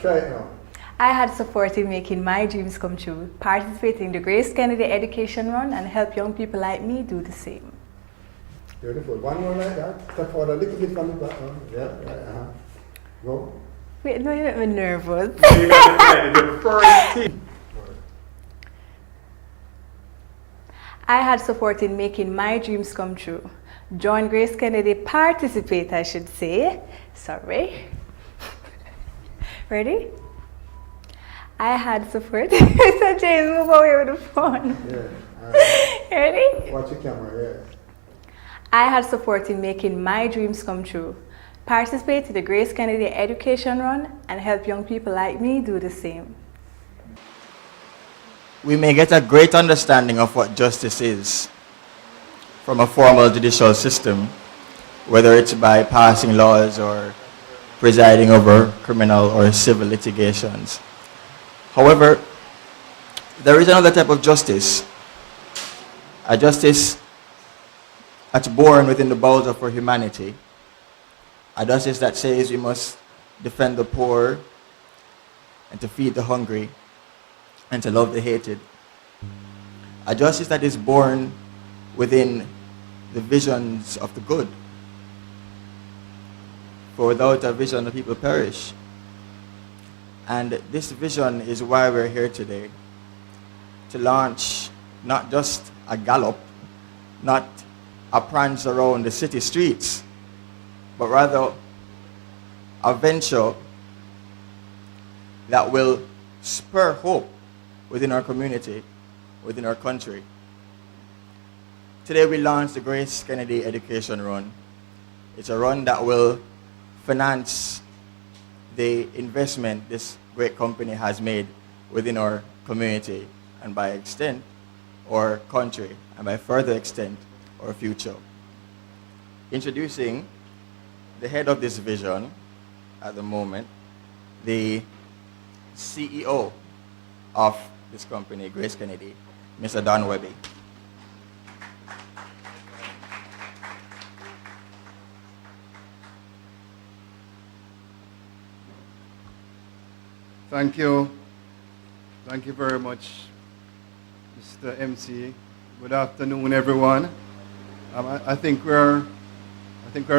try it now. I had support in making my dreams come true, participate in the Grace Kennedy Education Run, and help young people like me do the same. Beautiful. One more like that. Step forward a little bit from the background. Yeah, right. Go. Wait, no, you make me nervous. You got the first team. I had support in making my dreams come true. Join Grace Kennedy, participate, I should say. Sorry. Ready? I had support. So James, move away with the phone. Yeah. Ready? Watch your camera, yes. I had support in making my dreams come true. Participate in the Grace Kennedy Education Run and help young people like me do the same. We may get a great understanding of what justice is from a formal judicial system, whether it's by passing laws or presiding over criminal or civil litigations. However, there is another type of justice, a justice that's born within the bowels of our humanity, a justice that says we must defend the poor and to feed the hungry and to love the hated. A justice that is born within the visions of the good. For without a vision, the people perish. And this vision is why we're here today, to launch not just a gallop, not a prance around the city streets, but rather a venture that will spur hope within our community, within our country. Today we launched the Grace Kennedy Education Run. It's a run that will finance the investment this great company has made within our community and by extent our country and by further extent our future. Introducing the head of this vision at the moment, the CEO of this company, Grace Kennedy, Mr. Don Webby. Thank you. Thank you very much, Mr. MC. Good afternoon, everyone. I think we're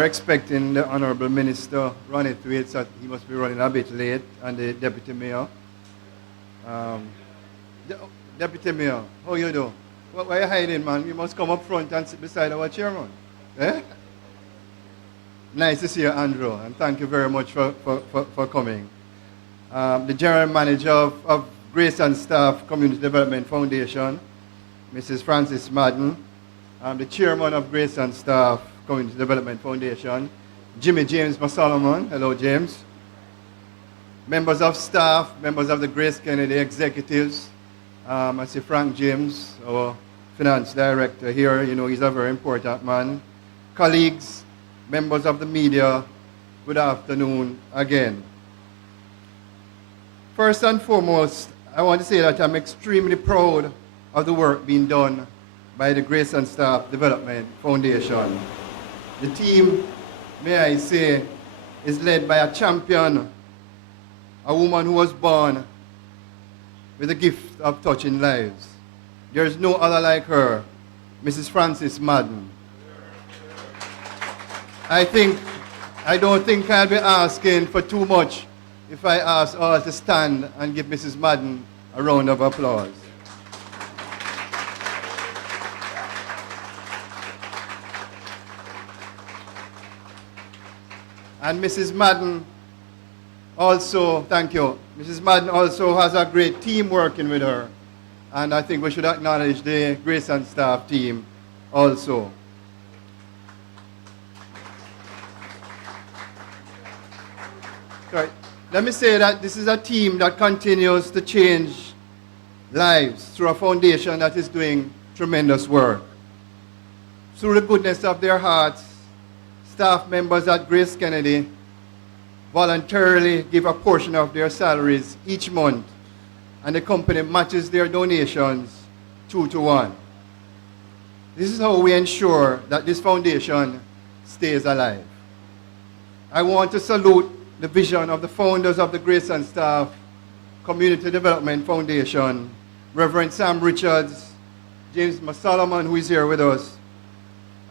expecting the Honorable Minister Ronnie Thwaites, so he must be running a bit late, and the Deputy Mayor. Deputy Mayor, how you do? Why are you hiding, man? You must come up front and sit beside our chairman. Eh? Nice to see you, Andrew, and thank you very much for coming. The General Manager of Grace and Staff Community Development Foundation, Mrs. Frances Madden, the Chairman of Grace and Staff Community Development Foundation, Jimmy James Masolomon. Hello, James. Members of staff, members of the Grace Kennedy executives. I see Frank James, our finance director here. You know, he's a very important man. Colleagues, members of the media, good afternoon again. First and foremost, I want to say that I'm extremely proud of the work being done by the Grace and Staff Development Foundation. The team, may I say, is led by a champion, a woman who was born with the gift of touching lives. There is no other like her, Mrs. Frances Madden. I don't think I'll be asking for too much if I ask all to stand and give Mrs. Madden a round of applause. And Mrs. Madden also, thank you, Mrs. Madden also has a great team working with her. And I think we should acknowledge the Grace and Staff team also. Sorry. Let me say that this is a team that continues to change lives through a foundation that is doing tremendous work. Through the goodness of their hearts, staff members at Grace Kennedy voluntarily give a portion of their salaries each month, and the company matches their donations 2-to-1. This is how we ensure that this foundation stays alive. I want to salute the vision of the founders of the Grace and Staff Community Development Foundation, Reverend Sam Richards, James Solomon, who is here with us,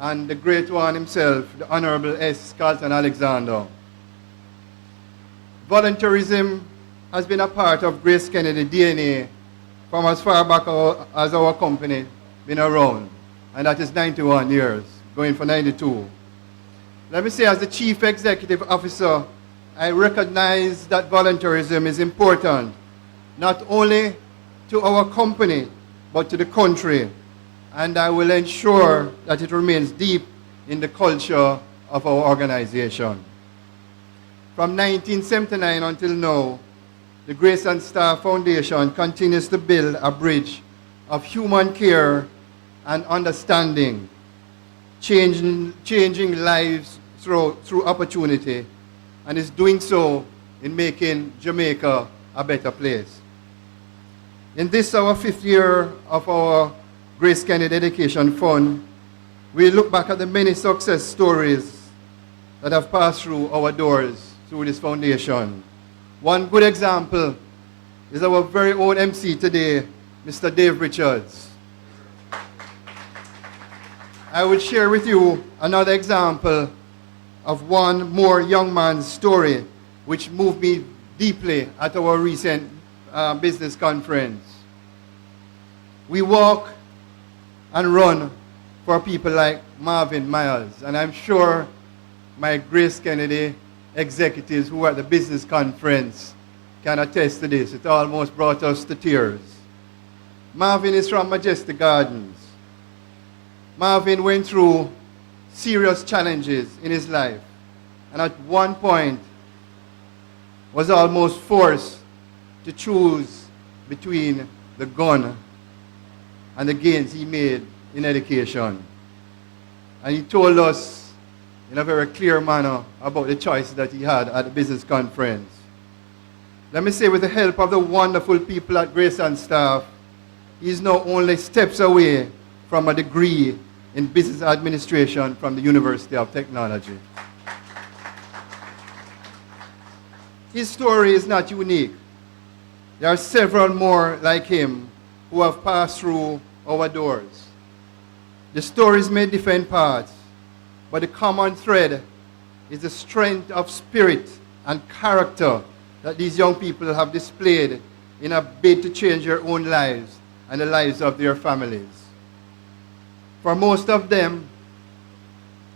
and the great one himself, the Honorable S. Carlton Alexander. Volunteerism has been a part of Grace Kennedy DNA from as far back as our company been around, and that is 91 years, going for 92. Let me say, as the Chief Executive Officer, I recognize that volunteerism is important, not only to our company, but to the country, and I will ensure that it remains deep in the culture of our organization. From 1979 until now, the Grace and Staff Foundation continues to build a bridge of human care and understanding, changing lives through opportunity, and is doing so in making Jamaica a better place. In this, our 5th year of our Grace Kennedy Education Fund, we look back at the many success stories that have passed through our doors through this foundation. One good example is our very own MC today, Mr. Dave Richards. I will share with you another example of one more young man's story which moved me deeply at our recent business conference. We walk and run for people like Marvin Miles, and I'm sure my Grace Kennedy executives who were at the business conference can attest to this. It almost brought us to tears. Marvin is from Majestic Gardens. Marvin went through serious challenges in his life, and at one point was almost forced to choose between the gun and the gains he made in education. And he told us in a very clear manner about the choices that he had at the business conference. Let me say, with the help of the wonderful people at Grace and Staff, he is now only steps away from a degree in business administration from the University of Technology. His story is not unique. There are several more like him who have passed through our doors. The stories may differ in parts, but the common thread is the strength of spirit and character that these young people have displayed in a bid to change their own lives and the lives of their families. For most of them,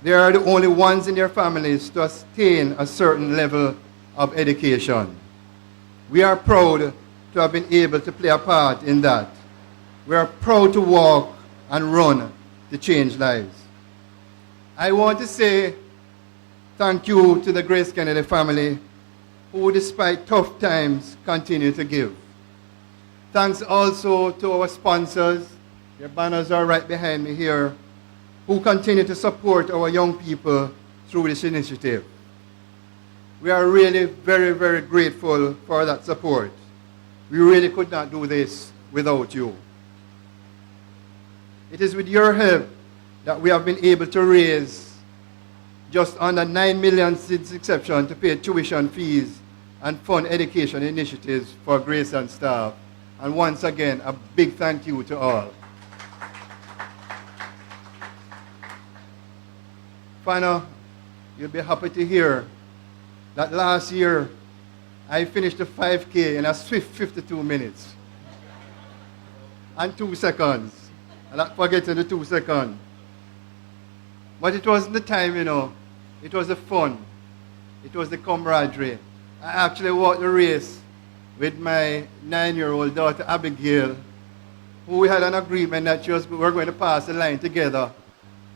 they are the only ones in their families to attain a certain level of education. We are proud to have been able to play a part in that. We are proud to walk and run to change lives. I want to say thank you to the Grace Kennedy family who, despite tough times, continue to give. Thanks also to our sponsors. Their banners are right behind me here, who continue to support our young people through this initiative. We are really very, very grateful for that support. We really could not do this without you. It is with your help that we have been able to raise just under 9 million since inception to pay tuition fees and fund education initiatives for Grace and Staff. And once again, a big thank you to all. Fana, you'll be happy to hear that last year I finished the 5K in a swift 52 minutes and 2 seconds. I'm not forgetting the 2 seconds. But it wasn't the time, you know. It was the fun. It was the camaraderie. I actually walked the race with my 9-year-old daughter, Abigail, who we had an agreement that we were going to pass the line together.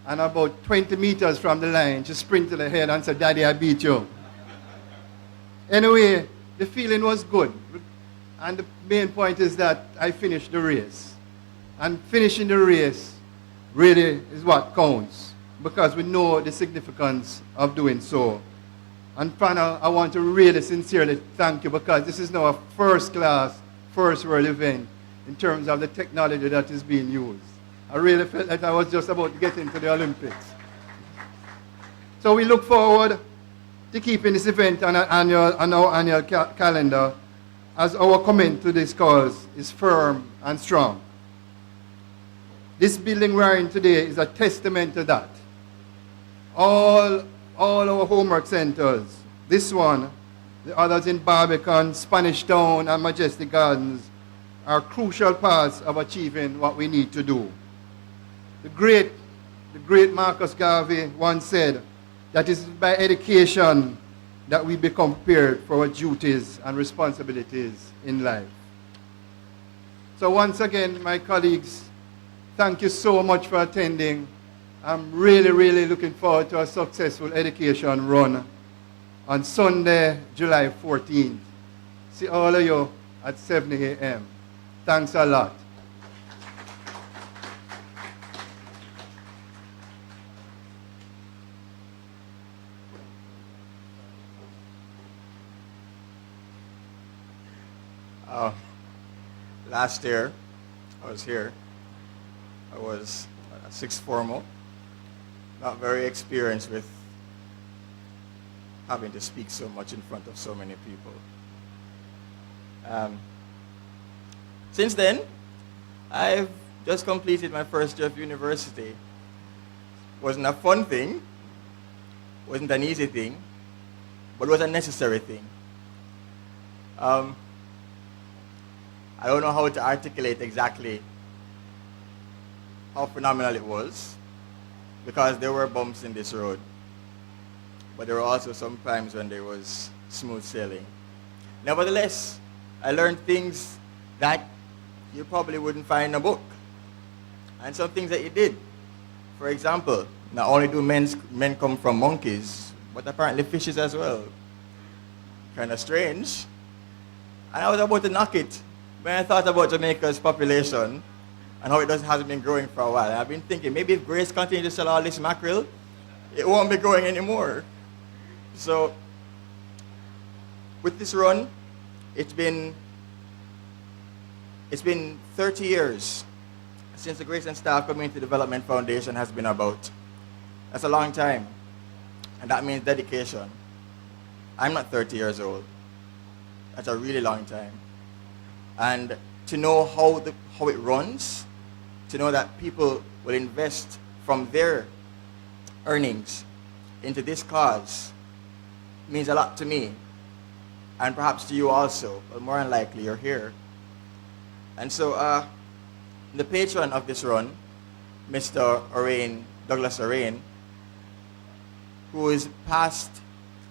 And about 20 meters from the line, she sprinted ahead and said, "Daddy, I beat you." Anyway, the feeling was good. And the main point is that I finished the race. And finishing the race really is what counts, because we know the significance of doing so. And Prana, I want to really sincerely thank you, because this is now a first-class, first-world event in terms of the technology that is being used. I really felt like I was just about to get into the Olympics. So we look forward to to keeping this event on our annual calendar, as our commitment to this cause is firm and strong. This building we are in today is a testament to that. All our homework centers, this one, the others in Barbican, Spanish Town, and Majestic Gardens, are crucial parts of achieving what we need to do. The great Marcus Garvey once said that it is by education that we become prepared for our duties and responsibilities in life. So once again, my colleagues, thank you so much for attending. I'm really, really looking forward to a successful education run on Sunday, July 14th. See all of you at 7 a.m. Thanks a lot. Last year, I was here. I was a sixth formal, not very experienced with having to speak so much in front of so many people. Since then, I've just completed my first year of university. Wasn't a fun thing, wasn't an easy thing, but it was a necessary thing. I don't know how to articulate exactly how phenomenal it was, because there were bumps in this road, but there were also some times when there was smooth sailing. Nevertheless, I learned things that you probably wouldn't find in a book, and some things that you did. For example, not only do men come from monkeys, but apparently fishes as well. Kind of strange. And I was about to knock it when I thought about Jamaica's population and how it hasn't been growing for a while. And I've been thinking, maybe if Grace continues to sell all this mackerel, it won't be growing anymore. So, with this run, it's been 30 years since the Grace and Staff Community Development Foundation has been about. That's a long time, and that means dedication. I'm not 30 years old. That's a really long time. And to know how it runs, to know that people will invest from their earnings into this cause means a lot to me, and perhaps to you also, but more than likely you're here. And so the patron of this run, Mr. Douglas Orain, who is past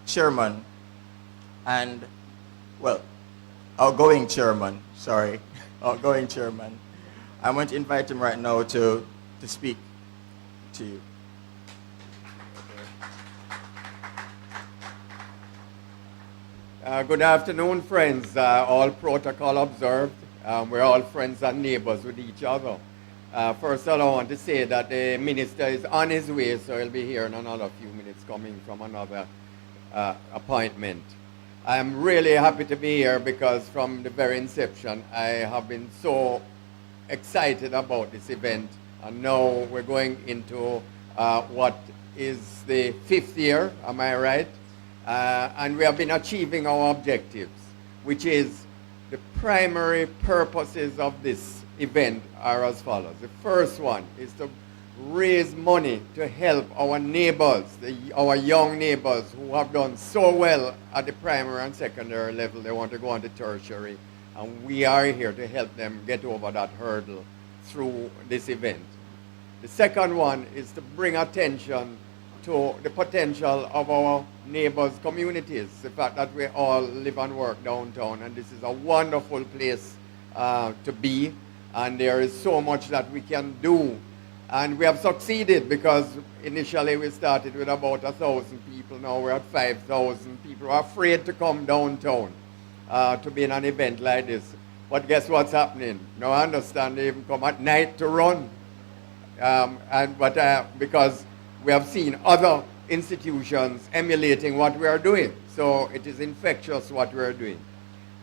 chairman and, well, outgoing chairman. I'm going to invite him right now to speak to you. Good afternoon, friends. All protocol observed. We're all friends and neighbors with each other. First of all, I want to say that the minister is on his way, so he'll be here in another few minutes coming from another appointment. I'm really happy to be here because from the very inception, I have been so excited about this event. And now we're going into what is the 5th year, am I right? And we have been achieving our objectives, which is the primary purposes of this event are as follows. The first one is to raise money to help our neighbors, our young neighbors who have done so well at the primary and secondary level. They want to go on to tertiary, and we are here to help them get over that hurdle through this event. The second one is to bring attention to the potential of our neighbors' communities, the fact that we all live and work downtown, and this is a wonderful place to be, and there is so much that we can do. And we have succeeded because initially we started with about 1,000 people. Now we're at 5,000 people who are afraid to come downtown to be in an event like this. But guess what's happening? Now I understand they even come at night to run. Because we have seen other institutions emulating what we are doing. So it is infectious what we are doing.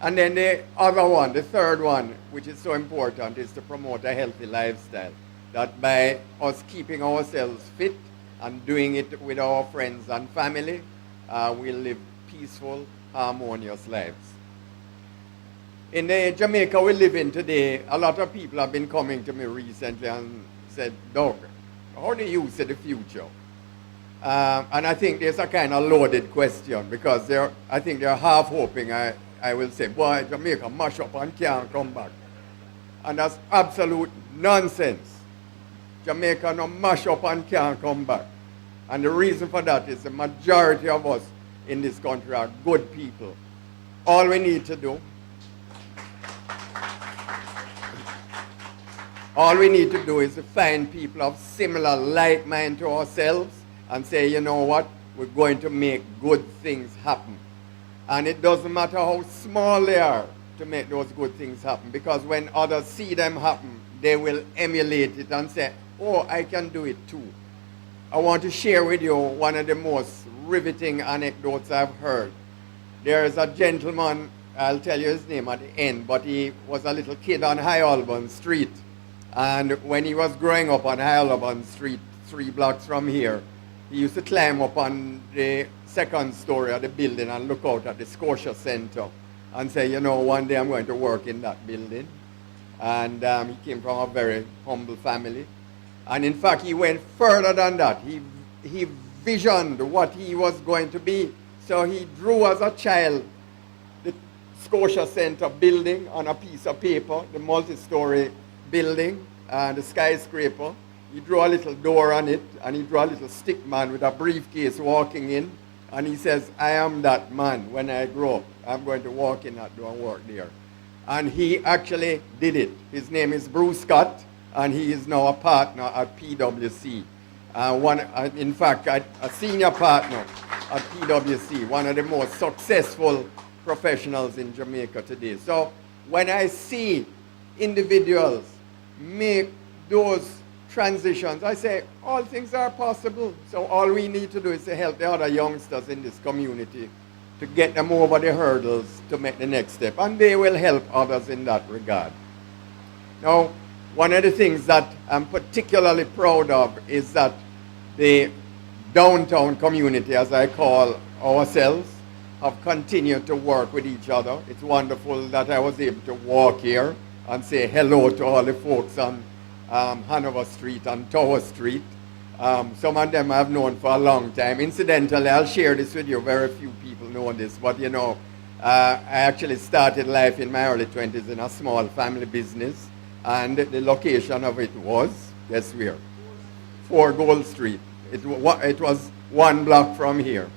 And then the other one, the third one, which is so important, is to promote a healthy lifestyle. That by us keeping ourselves fit and doing it with our friends and family, we'll live peaceful, harmonious lives. In the Jamaica we live in today, a lot of people have been coming to me recently and said, Doug, how do you see the future? And I think there's a kind of loaded question because I think they're half hoping I will say, boy, Jamaica mash up and can't come back. And that's absolute nonsense. Jamaica no mash up and can't come back. And the reason for that is the majority of us in this country are good people. All we need to do is to find people of similar like mind to ourselves and say, you know what, we're going to make good things happen. And it doesn't matter how small they are to make those good things happen, because when others see them happen, they will emulate it and say, oh, I can do it too. I want to share with you one of the most riveting anecdotes I've heard. There is a gentleman, I'll tell you his name at the end, but he was a little kid on High Alban Street. And when he was growing up on High Alban Street, 3 blocks from here, he used to climb up on the second story of the building and look out at the Scotia Center and say, you know, one day I'm going to work in that building. And he came from a very humble family. And in fact, he went further than that. He visioned what he was going to be. So he drew as a child the Scotia Center building on a piece of paper, the multi-story building, the skyscraper. He drew a little door on it, and he drew a little stick man with a briefcase walking in. And he says, I am that man. When I grow up, I'm going to walk in that door and work there. And he actually did it. His name is Bruce Scott, and he is now a partner at PwC. In fact, a senior partner at PwC, one of the most successful professionals in Jamaica today. So when I see individuals make those transitions, I say all things are possible. So all we need to do is to help the other youngsters in this community to get them over the hurdles to make the next step. And they will help others in that regard. Now, one of the things that I'm particularly proud of is that the downtown community, as I call ourselves, have continued to work with each other. It's wonderful that I was able to walk here and say hello to all the folks on Hanover Street and Tower Street. Some of them I've known for a long time. Incidentally, I'll share this with you. Very few people know this, but you know, I actually started life in my early 20s in a small family business, and the location of it was, guess where? 4 Gold Street. It was 1 block from here.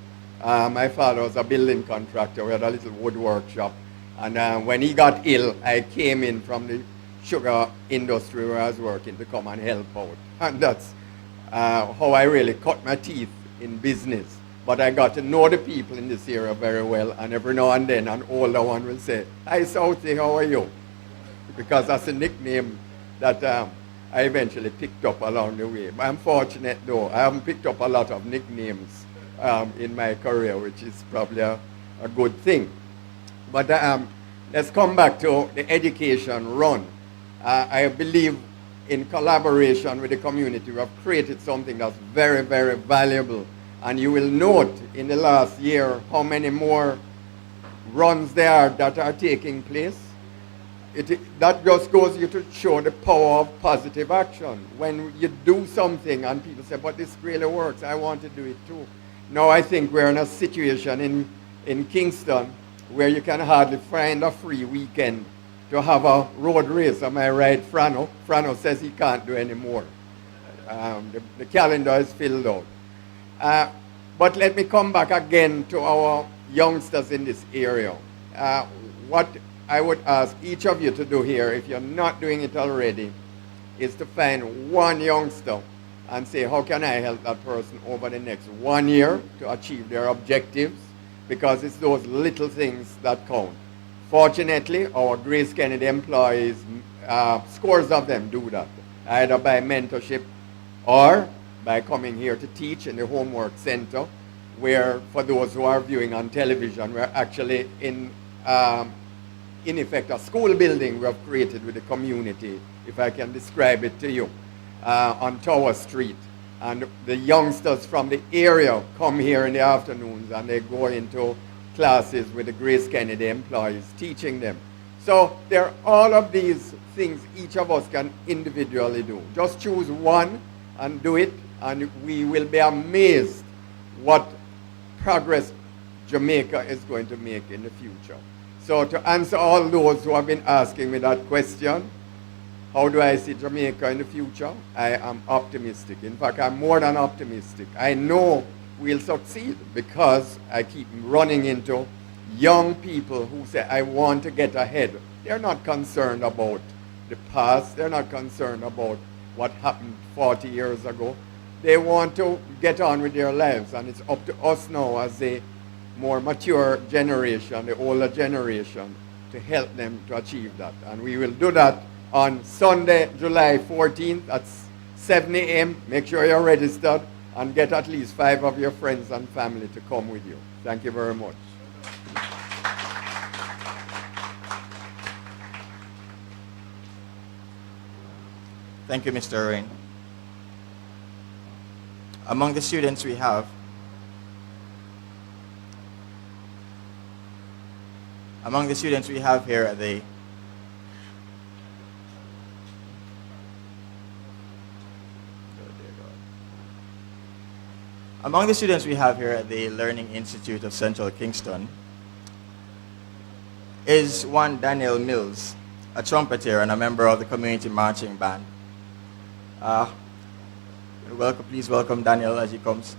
My father was a building contractor. We had a little wood workshop. And when he got ill, I came in from the sugar industry where I was working to come and help out. And that's how I really cut my teeth in business. But I got to know the people in this area very well. And every now and then, an older one will say, hi, Southie, how are you? Because that's a nickname that I eventually picked up along the way. I'm fortunate, though. I haven't picked up a lot of nicknames in my career, which is probably a good thing. But let's come back to the education run. I believe in collaboration with the community, we have created something that's very, very valuable. And you will note in the last year how many more runs there are that are taking place. That just goes you to show the power of positive action. When you do something and people say, but this really works, I want to do it too. Now I think we're in a situation in Kingston where you can hardly find a free weekend to have a road race. Am I right, Frano? Frano says he can't do any more. The calendar is filled out. But let me come back again to our youngsters in this area. What I would ask each of you to do here, if you're not doing it already, is to find one youngster and say, how can I help that person over the next 1 year to achieve their objectives? Because it's those little things that count. Fortunately, our Grace Kennedy employees, scores of them do that, either by mentorship or by coming here to teach in the homework center, where for those who are viewing on television, we're actually in effect, a school building we have created with the community, if I can describe it to you, on Tower Street. And the youngsters from the area come here in the afternoons and they go into classes with the Grace Kennedy employees, teaching them. So there are all of these things each of us can individually do. Just choose one and do it, and we will be amazed what progress Jamaica is going to make in the future. So to answer all those who have been asking me that question, how do I see Jamaica in the future? I am optimistic. In fact, I'm more than optimistic. I know we'll succeed because I keep running into young people who say, I want to get ahead. They're not concerned about the past. They're not concerned about what happened 40 years ago. They want to get on with their lives, and it's up to us now as a more mature generation, the older generation, to help them to achieve that. And we will do that on Sunday, July 14th at 7 a.m. Make sure you're registered and get at least 5 of your friends and family to come with you. Thank you very much. Thank you, Mr. Rain. Among the students we have, here at the Learning Institute of Central Kingston is one Daniel Mills, a trumpeter and a member of the community marching band. Please welcome Daniel as he comes.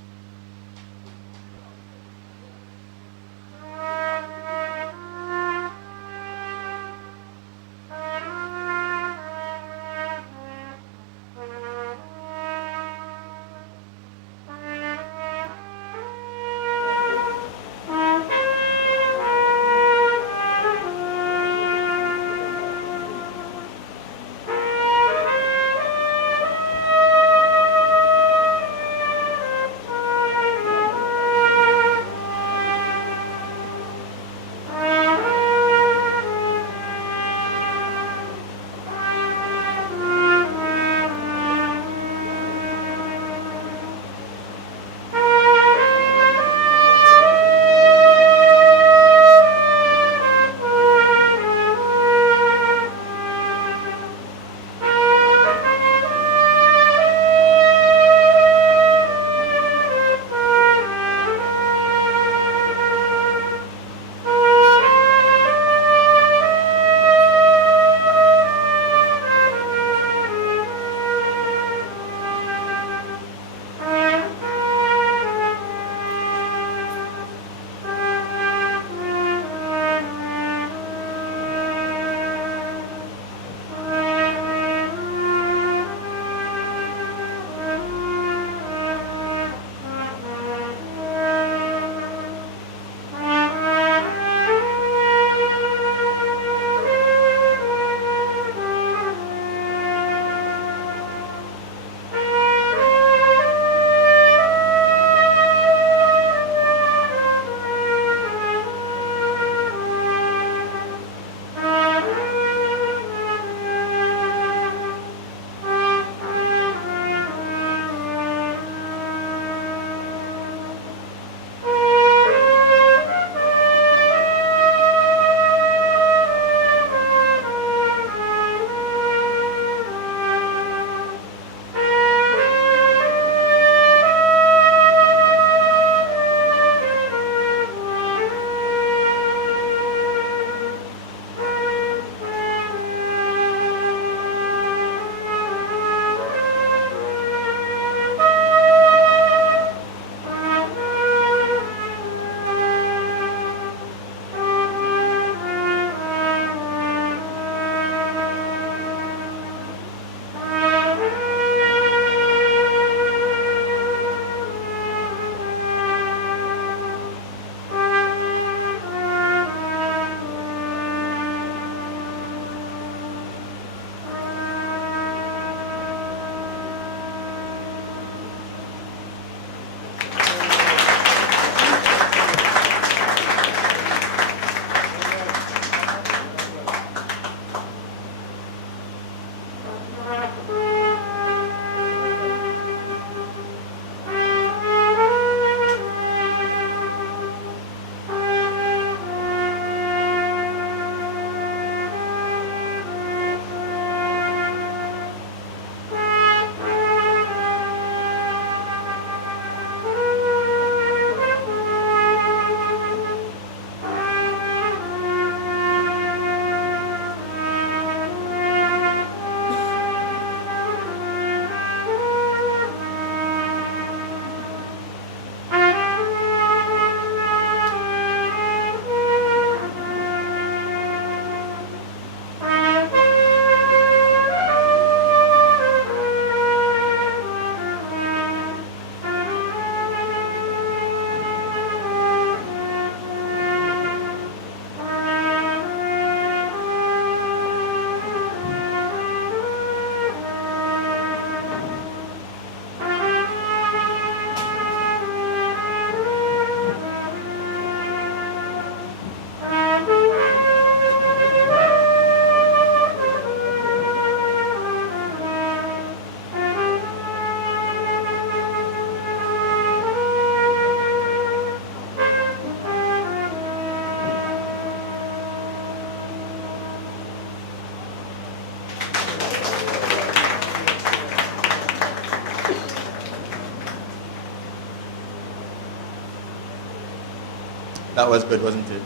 That was good, wasn't it?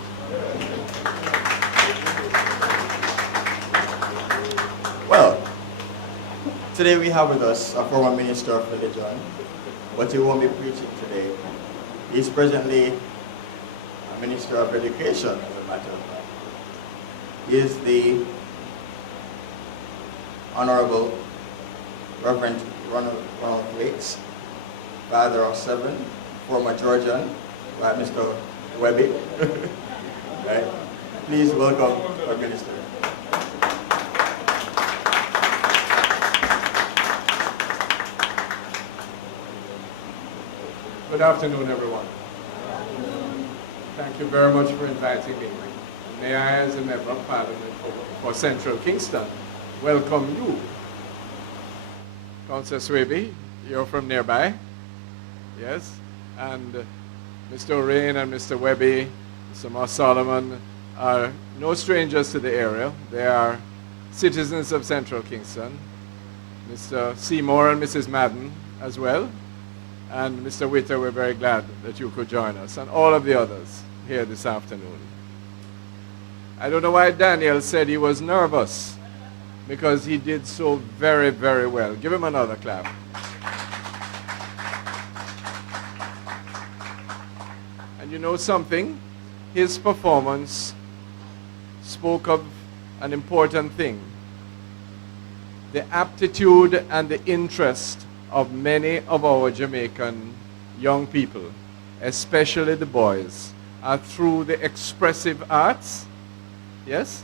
Well, today we have with us a former minister of religion, but he won't be preaching today. He's presently a minister of education, as a matter of fact. He is the Honorable Reverend Ronald Waits, father of 7, former Georgian, right, Mr. Webby. Right? Please welcome our minister. Good afternoon, everyone. Thank you very much for inviting me. May I, as a member of Parliament for Central Kingston, welcome you. Councillor Swaby, you're from nearby, yes? And Mr. O'Rain and Mr. Webby, Mr. Moss Solomon are no strangers to the area. They are citizens of Central Kingston. Mr. Seymour and Mrs. Madden as well. And Mr. Witter, we're very glad that you could join us, and all of the others here this afternoon. I don't know why Daniel said he was nervous, because he did so very, very well. Give him another clap. And you know something? His performance spoke of an important thing: the aptitude and the interest of many of our Jamaican young people, especially the boys, are through the expressive arts, yes?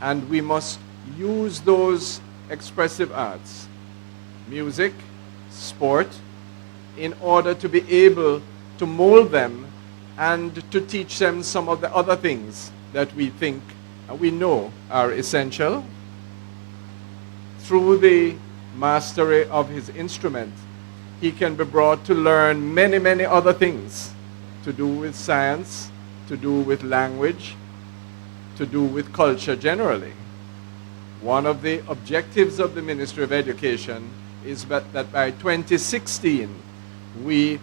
And we must use those expressive arts, music, sport, in order to be able to mold them and to teach them some of the other things that we think and we know are essential. Through the mastery of his instrument, he can be brought to learn many, many other things to do with science, to do with language, to do with culture generally. One of the objectives of the Ministry of Education is that by 2016, we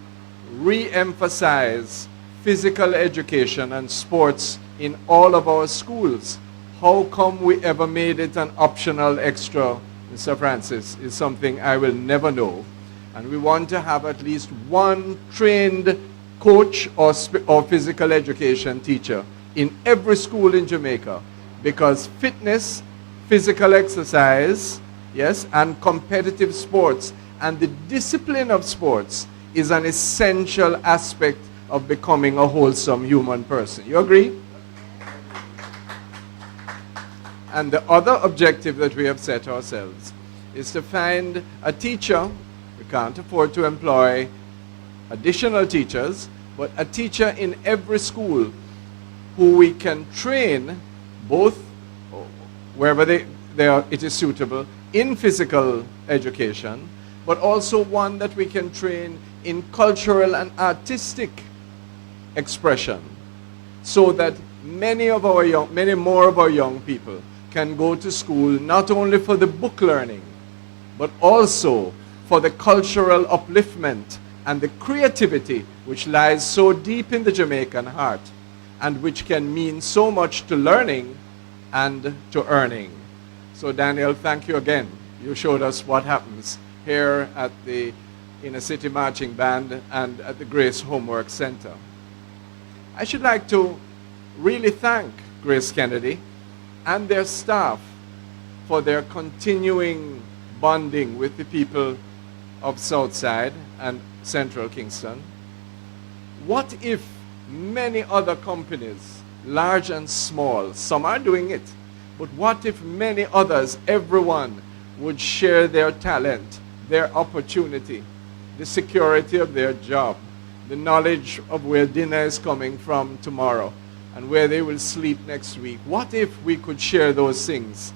re-emphasize physical education and sports in all of our schools. How come we ever made it an optional extra, Mr. Francis, is something I will never know. And we want to have at least one trained coach or physical education teacher in every school in Jamaica, because fitness, physical exercise, yes, and competitive sports and the discipline of sports is an essential aspect of becoming a wholesome human person. You agree? And the other objective that we have set ourselves is to find a teacher. We can't afford to employ additional teachers, but a teacher in every school who we can train both wherever it is suitable in physical education, but also one that we can train in cultural and artistic expression, so that many more of our young people can go to school not only for the book learning, but also for the cultural upliftment and the creativity which lies so deep in the Jamaican heart and which can mean so much to learning and to earning. So Daniel, thank you again. You showed us what happens here at the Inner City Marching Band and at the Grace Homework Center. I should like to really thank Grace Kennedy and their staff for their continuing bonding with the people of Southside and Central Kingston. What if many other companies, large and small, some are doing it, but what if many others, everyone, would share their talent, their opportunity, the security of their job, the knowledge of where dinner is coming from tomorrow, and where they will sleep next week? What if we could share those things,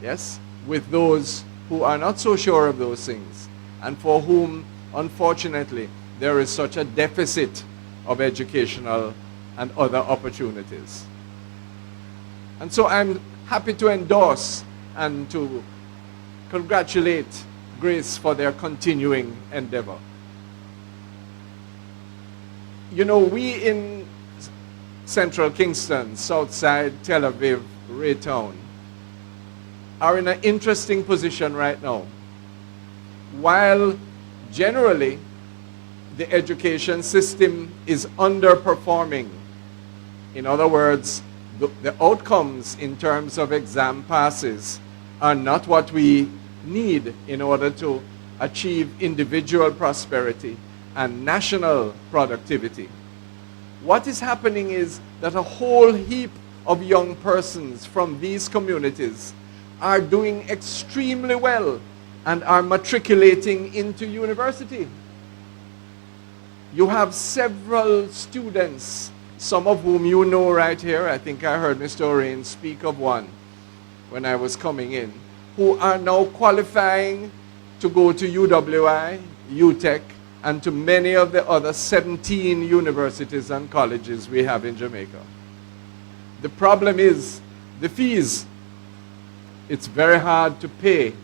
yes, with those who are not so sure of those things, and for whom, unfortunately, there is such a deficit of educational and other opportunities? And so I'm happy to endorse and to congratulate Grace for their continuing endeavor. You know, we in Central Kingston, Southside, Tel Aviv, Raytown, are in an interesting position right now. While generally the education system is underperforming, in other words, the outcomes in terms of exam passes are not what we need in order to achieve individual prosperity and national productivity. What is happening is that a whole heap of young persons from these communities are doing extremely well and are matriculating into university. You have several students, some of whom you know right here. I think I heard Mr. Orain speak of one when I was coming in, who are now qualifying to go to UWI, UTech, and to many of the other 17 universities and colleges we have in Jamaica. The problem is the fees. It's very hard to pay.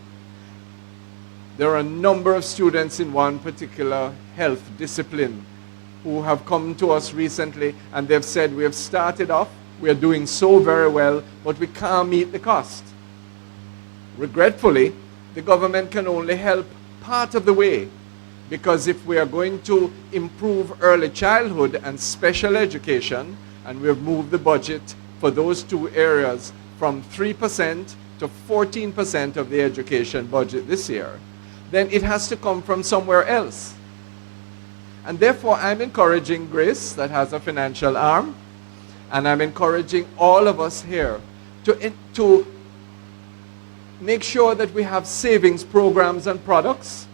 There are a number of students in one particular health discipline who have come to us recently and they've said, we have started off, we are doing so very well, but we can't meet the cost. Regretfully, the government can only help part of the way, because if we are going to improve early childhood and special education, and we have moved the budget for those two areas from 3% to 14% of the education budget this year, then it has to come from somewhere else. And therefore, I'm encouraging Grace, that has a financial arm, and I'm encouraging all of us here to make sure that we have savings programs and products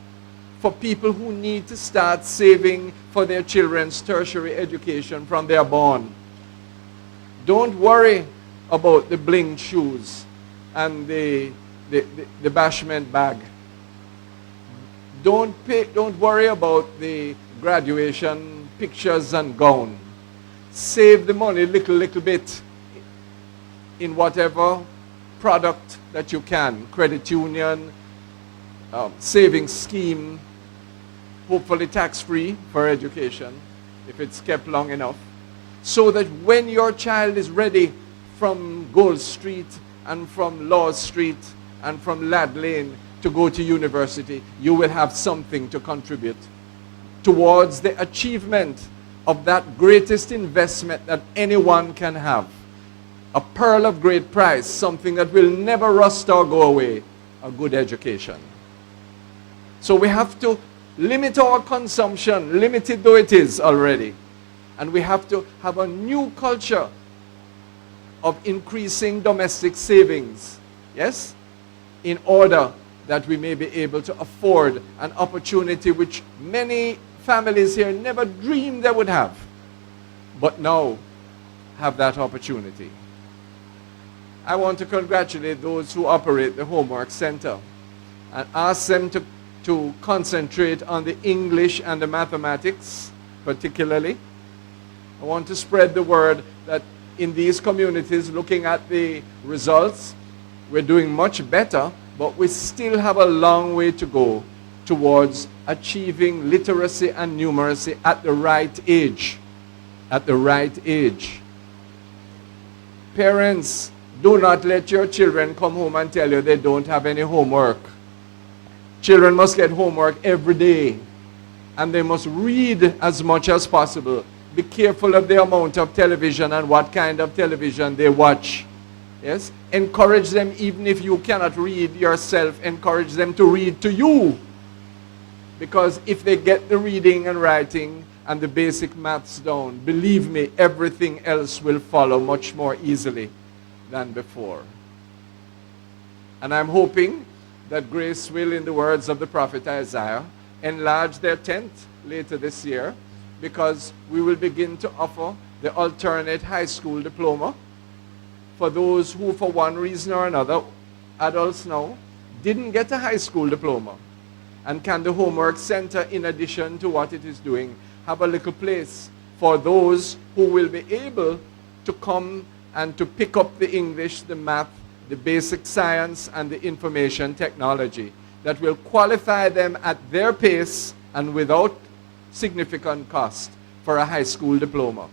for people who need to start saving for their children's tertiary education from their born. Don't worry about the bling shoes and the bashment bag. Don't worry about the graduation pictures and gown. Save the money little bit in whatever product that you can. Credit union, savings scheme, hopefully tax-free for education if it's kept long enough, so that when your child is ready from Gold Street and from Law Street and from Lad Lane to go to university, you will have something to contribute towards the achievement of that greatest investment that anyone can have. A pearl of great price, something that will never rust or go away, a good education. So we have to limit our consumption, limited though it is already. And we have to have a new culture of increasing domestic savings, yes, in order that we may be able to afford an opportunity which many families here never dreamed they would have, but now have that opportunity. I want to congratulate those who operate the Homework Center and ask them to concentrate on the English and the mathematics particularly. I want to spread the word that in these communities, looking at the results, we're doing much better, but we still have a long way to go towards achieving literacy and numeracy at the right age. At the right age. Parents, do not let your children come home and tell you they don't have any homework. Children must get homework every day, and they must read as much as possible. Be careful of the amount of television and what kind of television they watch. Yes? Encourage them, even if you cannot read yourself, encourage them to read to you. Because if they get the reading and writing and the basic maths down, believe me, everything else will follow much more easily than before. And I'm hoping that Grace will, in the words of the prophet Isaiah, enlarge their tent later this year, because we will begin to offer the alternate high school diploma for those who, for one reason or another, adults now, didn't get a high school diploma. And can the Homework Center, in addition to what it is doing, have a little place for those who will be able to come and to pick up the English, the math, the basic science, and the information technology that will qualify them at their pace and without significant cost for a high school diploma.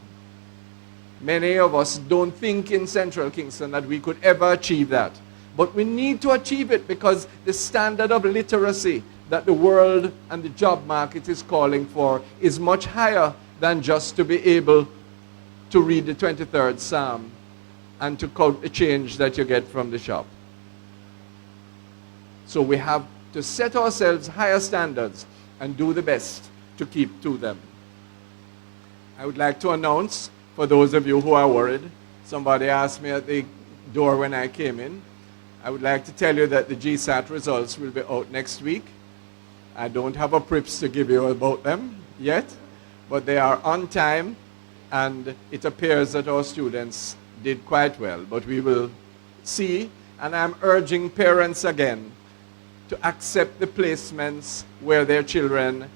Many of us don't think in Central Kingston that we could ever achieve that. But we need to achieve it because the standard of literacy that the world and the job market is calling for is much higher than just to be able to read the 23rd Psalm and to count the change that you get from the shop. So we have to set ourselves higher standards and do the best to keep to them. I would like to announce, for those of you who are worried, somebody asked me at the door when I came in, I would like to tell you that the GSAT results will be out next week. I don't have a prips to give you about them yet, but they are on time, and it appears that our students did quite well. But we will see, and I'm urging parents again to accept the placements where their children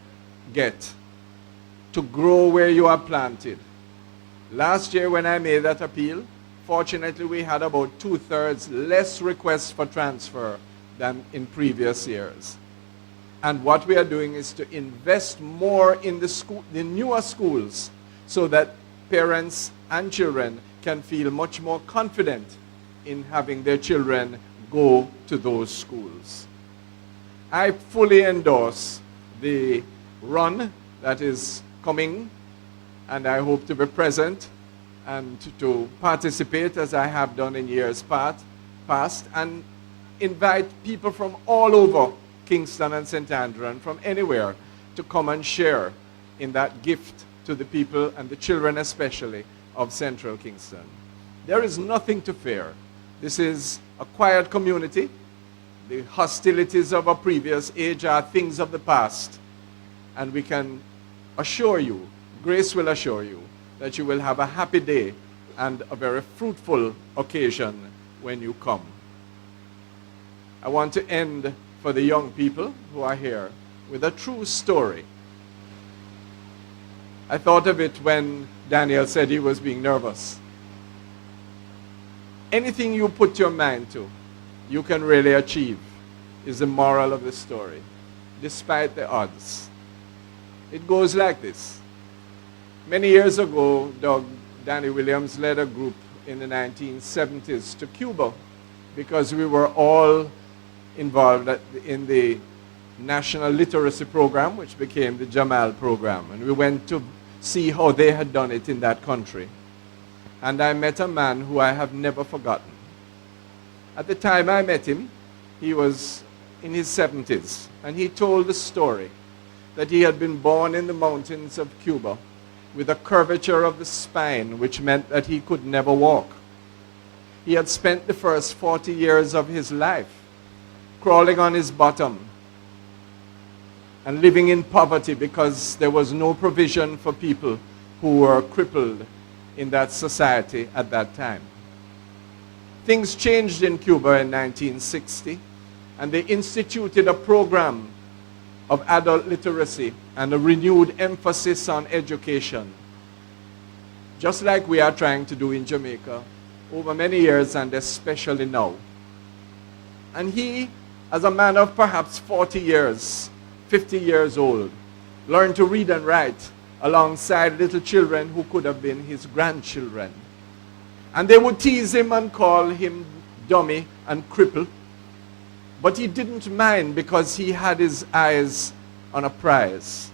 get, to grow where you are planted. Last year when I made that appeal, fortunately we had about 2/3 less requests for transfer than in previous years. And what we are doing is to invest more in the newer schools so that parents and children can feel much more confident in having their children go to those schools. I fully endorse the run that is coming, and I hope to be present and to participate as I have done in years past, and invite people from all over Kingston and St. Andrew and from anywhere to come and share in that gift to the people and the children especially of Central Kingston. There is nothing to fear. This is a quiet community. The hostilities of a previous age are things of the past. And we can assure you, Grace will assure you, that you will have a happy day and a very fruitful occasion when you come. I want to end for the young people who are here with a true story. I thought of it when Daniel said he was being nervous. Anything you put your mind to, you can really achieve, is the moral of the story, despite the odds. It goes like this. Many years ago, Danny Williams led a group in the 1970s to Cuba because we were all involved in the National Literacy Program, which became the Jamal Program. And we went to see how they had done it in that country. And I met a man who I have never forgotten. At the time I met him, he was in his 70s, and he told the story that he had been born in the mountains of Cuba with a curvature of the spine, which meant that he could never walk. He had spent the first 40 years of his life crawling on his bottom and living in poverty because there was no provision for people who were crippled in that society at that time. Things changed in Cuba in 1960, and they instituted a program of adult literacy and a renewed emphasis on education, just like we are trying to do in Jamaica over many years and especially now. And he, as a man of perhaps 40 years, 50 years old, learned to read and write alongside little children who could have been his grandchildren. And they would tease him and call him dummy and cripple. But he didn't mind because he had his eyes on a prize.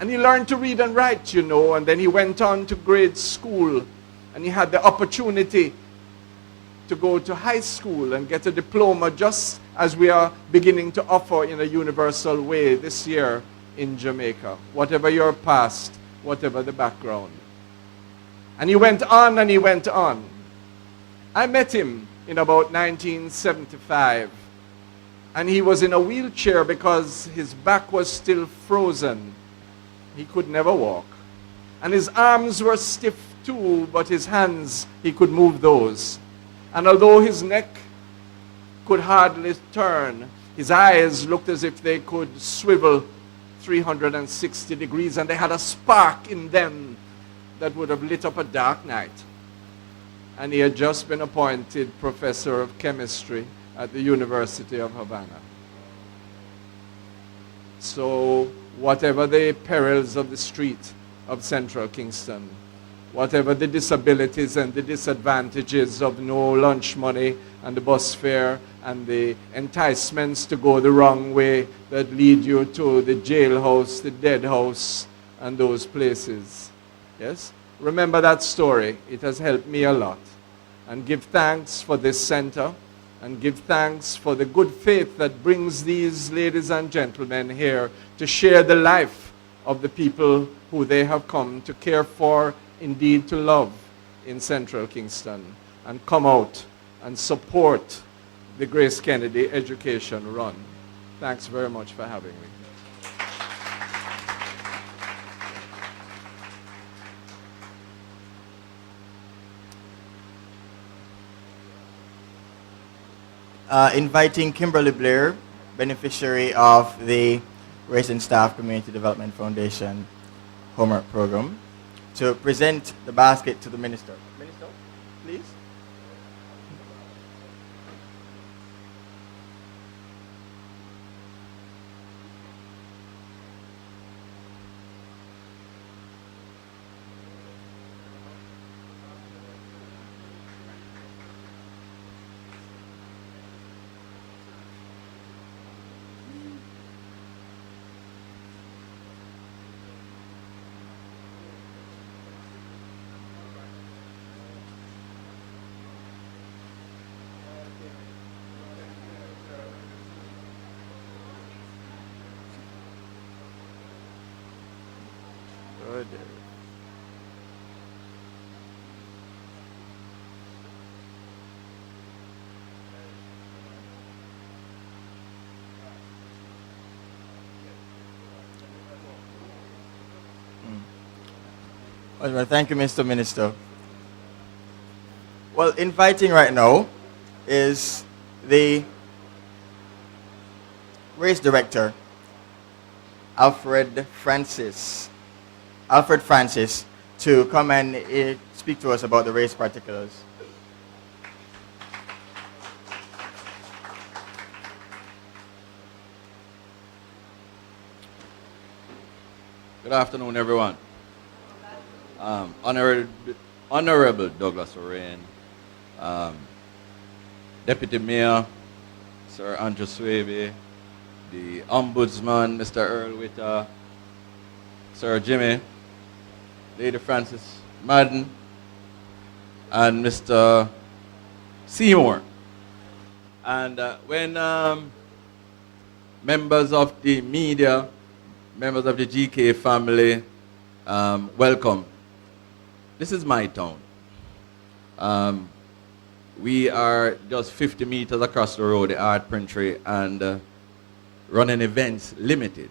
And he learned to read and write, you know, and then he went on to grade school, and he had the opportunity to go to high school and get a diploma, just as we are beginning to offer in a universal way this year in Jamaica, whatever your past, whatever the background. And he went on and he went on. I met him in about 1975, and he was in a wheelchair because his back was still frozen. He could never walk. And his arms were stiff too, but his hands, he could move those. And although his neck could hardly turn, his eyes looked as if they could swivel 360 degrees, and they had a spark in them that would have lit up a dark night. And he had just been appointed professor of chemistry at the University of Havana. So whatever the perils of the street of Central Kingston, whatever the disabilities and the disadvantages of no lunch money and the bus fare and the enticements to go the wrong way that lead you to the jailhouse, the dead house, and those places. Yes? Remember that story. It has helped me a lot. And give thanks for this center, and give thanks for the good faith that brings these ladies and gentlemen here to share the life of the people who they have come to care for, indeed to love in Central Kingston, and come out and support the Grace Kennedy Education Run. Thanks very much for having me. Inviting Kimberly Blair, beneficiary of the Race and Staff Community Development Foundation homework program, to present the basket to the minister. Minister, please. Good. Well, thank you, Mr. Minister. Well, inviting right now is the race director, Alfred Francis, to come and speak to us about the race particulars. Good afternoon, everyone. Honorable Douglas Orain, Deputy Mayor, Sir Andrew Swaby, the Ombudsman, Mr. Earl Witter, Sir Jimmy, Lady Frances Madden, and Mr. Seymour. And when members of the media, members of the GK family, welcome. This is my town. We are just 50 meters across the road, the Art Printry, and running events limited.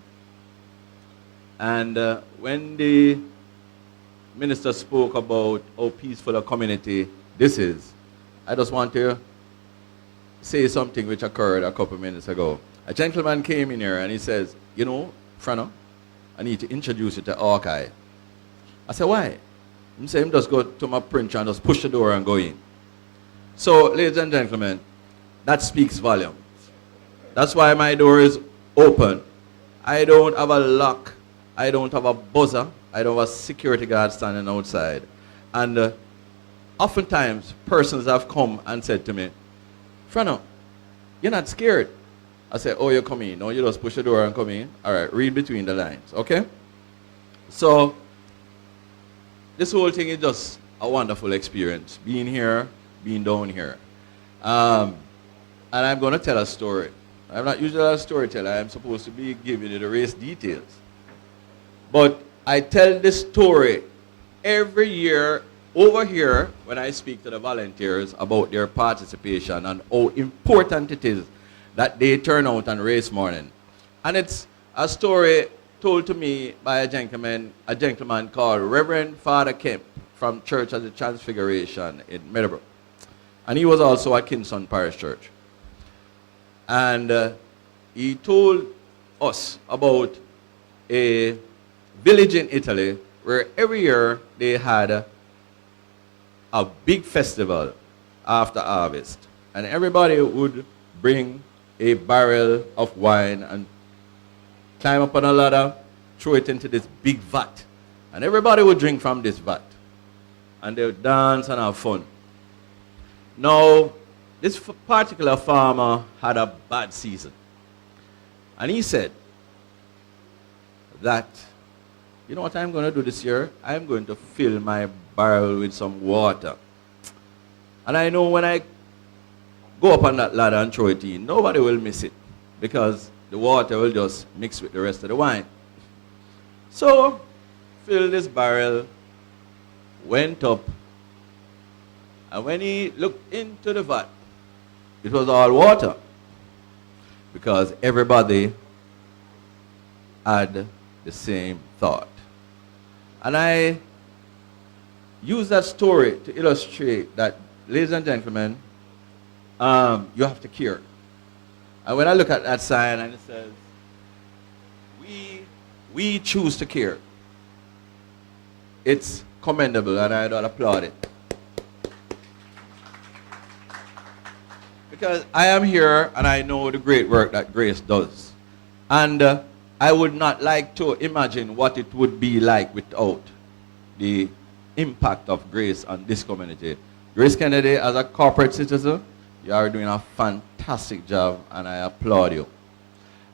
And when the minister spoke about how peaceful a community this is, I just want to say something which occurred a couple minutes ago. A gentleman came in here and he says, you know, Frano, I need to introduce you to Hawkeye. I said, why? He said, just go to my printer and just push the door and go in. So, ladies and gentlemen, that speaks volumes. That's why my door is open. I don't have a lock. I don't have a buzzer. I don't have a security guard standing outside. And oftentimes, persons have come and said to me, Frano, you're not scared. I said, oh, you come in. No, you just push the door and come in. All right, read between the lines, okay? So, this whole thing is just a wonderful experience, being here, being down here. And I'm going to tell a story. I'm not usually a storyteller. I'm supposed to be giving you the race details. But I tell this story every year over here when I speak to the volunteers about their participation and how important it is that they turn out on race morning. And it's a story told to me by a gentleman called Reverend Father Kemp from Church of the Transfiguration in Meadowbrook. And he was also at Kingston Parish Church. And he told us about a village in Italy where every year they had a big festival after harvest. And everybody would bring a barrel of wine and climb up on a ladder, throw it into this big vat. And everybody would drink from this vat. and they dance and have fun. Now, this particular farmer had a bad season. And he said that, you know what I'm going to do this year? I'm going to fill my barrel with some water. And I know when I go up on that ladder and throw it in, nobody will miss it because the water will just mix with the rest of the wine. So, filled this barrel, went up, and when he looked into the vat, it was all water because everybody had the same thought. And I use that story to illustrate that, ladies and gentlemen, you have to care. And when I look at that sign and it says, we choose to care, it's commendable and I don't applaud it. Because I am here and I know the great work that Grace does. And I would not like to imagine what it would be like without the impact of Grace on this community. Grace Kennedy, as a corporate citizen, you are doing a fantastic job and I applaud you.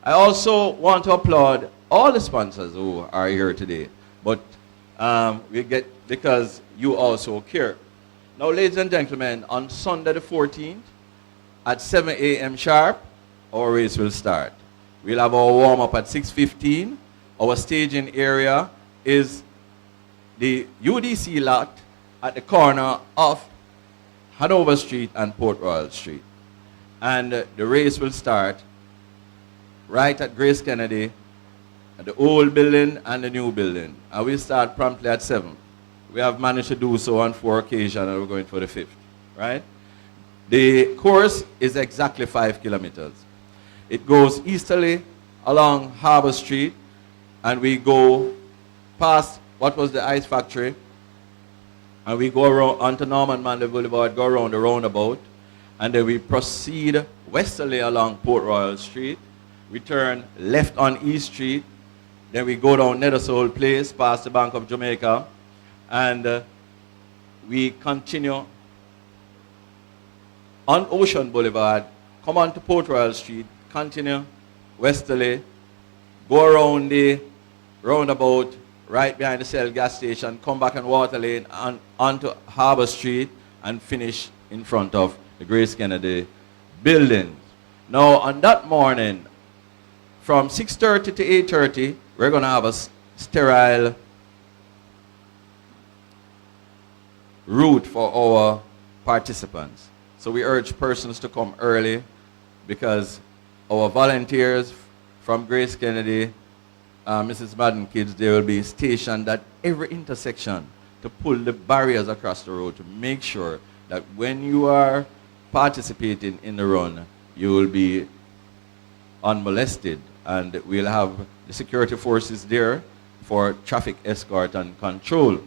I also want to applaud all the sponsors who are here today, but because you also care. Now, ladies and gentlemen, on Sunday the 14th, at 7 a.m. sharp, our race will start. We'll have our warm-up at 6:15. Our staging area is the UDC lot at the corner of Hanover Street and Port Royal Street. And the race will start right at Grace Kennedy, at the old building and the new building. And we'll start promptly at 7. We have managed to do so on 4 occasions and we're going for the 5th, right? The course is exactly 5 kilometers. It goes easterly along Harbor Street, and we go past what was the ice factory, and we go around onto Norman Manley Boulevard, go around the roundabout, and then we proceed westerly along Port Royal Street. We turn left on East Street, then we go down Nethersole Place, past the Bank of Jamaica, and we continue on Ocean Boulevard, come on to Port Royal Street, continue westerly, go around the roundabout right behind the Shell gas station, come back on Water Lane and onto Harbor Street and finish in front of the Grace Kennedy building. Now on that morning, from 6:30 to 8:30, we're going to have a sterile route for our participants. So we urge persons to come early because our volunteers from Grace Kennedy, Mrs. Madden Kids, they will be stationed at every intersection to pull the barriers across the road to make sure that when you are participating in the run, you will be unmolested. And we'll have the security forces there for traffic escort and control.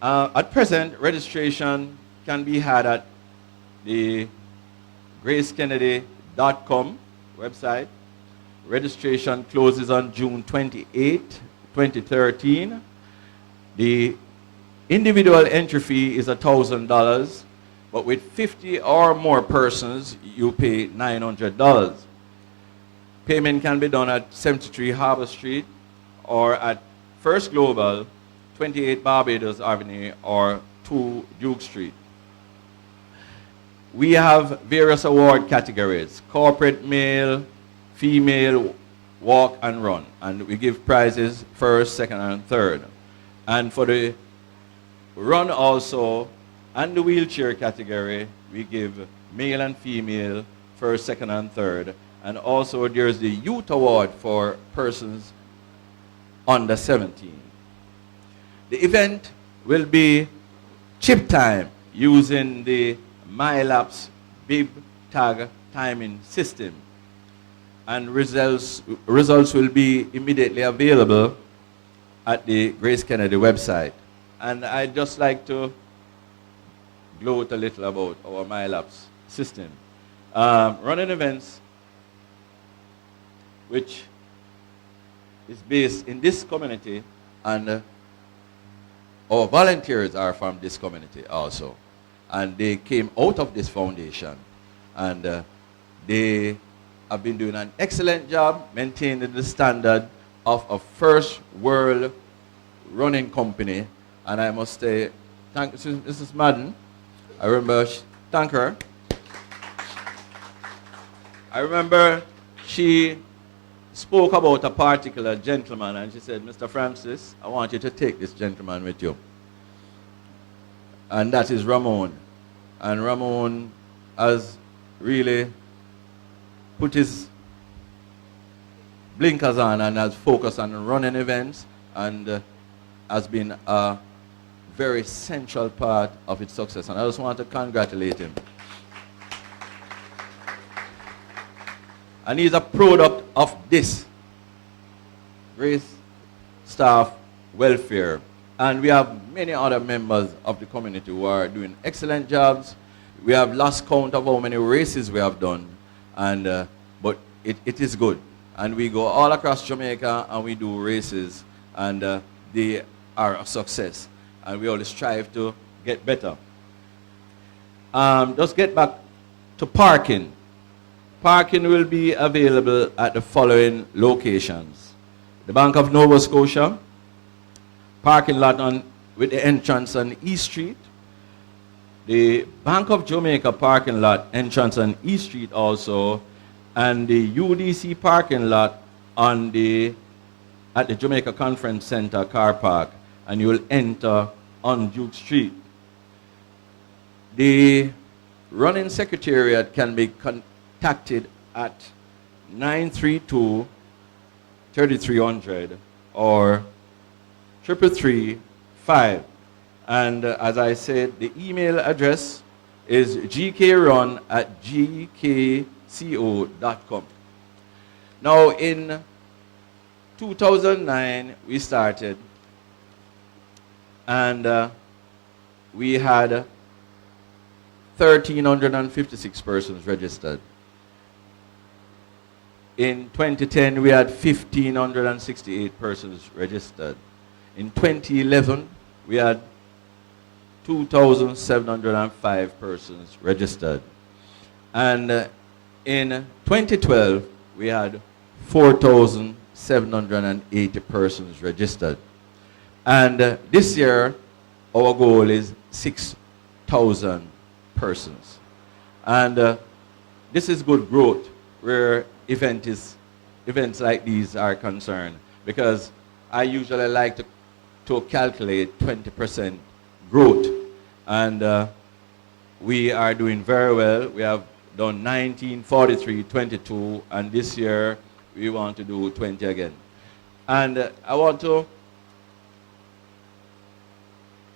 At present, registration can be had at the gracekennedy.com website. Registration closes on June 28, 2013. The individual entry fee is $1,000, but with 50 or more persons, you pay $900. Payment can be done at 73 Harbor Street or at First Global, 28 Barbados Avenue or 2 Duke Street. We have various award categories: corporate, male, female, walk and run. And we give prizes first, second, and third. And for the run also, and the wheelchair category, we give male and female first, second, and third. And also there's the youth award for persons under 17. The event will be chip time using the MyLapse bib tag timing system. And results will be immediately available at the Grace Kennedy website. And I'd just like to gloat a little about our MyLapse system. Running events, which is based in this community and our volunteers are from this community also. And they came out of this foundation. And they have been doing an excellent job maintaining the standard of a first world running company. And I must say, thank Mrs. Madden. I remember, thank her. I remember she spoke about a particular gentleman and she said, Mr. Francis, I want you to take this gentleman with you. And that is Ramon. And Ramon has really put his blinkers on and has focused on running events and has been a very central part of its success. And I just want to congratulate him. And he's a product of this Grace Staff Welfare. And we have many other members of the community who are doing excellent jobs. We have lost count of how many races we have done. And, but it is good. And we go all across Jamaica and we do races. And they are a success. And we always strive to get better. Just get back to parking. Parking will be available at the following locations. The Bank of Nova Scotia, parking lot with the entrance on East Street. The Bank of Jamaica parking lot, entrance on East Street also. And the UDC parking lot at the Jamaica Conference Center car park. And you will enter on Duke Street. The running secretariat can be contacted at 932-3300 or 333-5. And as I said, the email address is gkrun@gkco.com. Now in 2009 we started and we had 1,356 persons registered. In 2010, we had 1,568 persons registered. In 2011, we had 2,705 persons registered. And in 2012, we had 4,780 persons registered. And this year, our goal is 6,000 persons. And this is good growth where events like these are concerned, because I usually like to calculate 20% growth. And we are doing very well. We have done 19, 43, 22, and this year we want to do 20 again. And I want to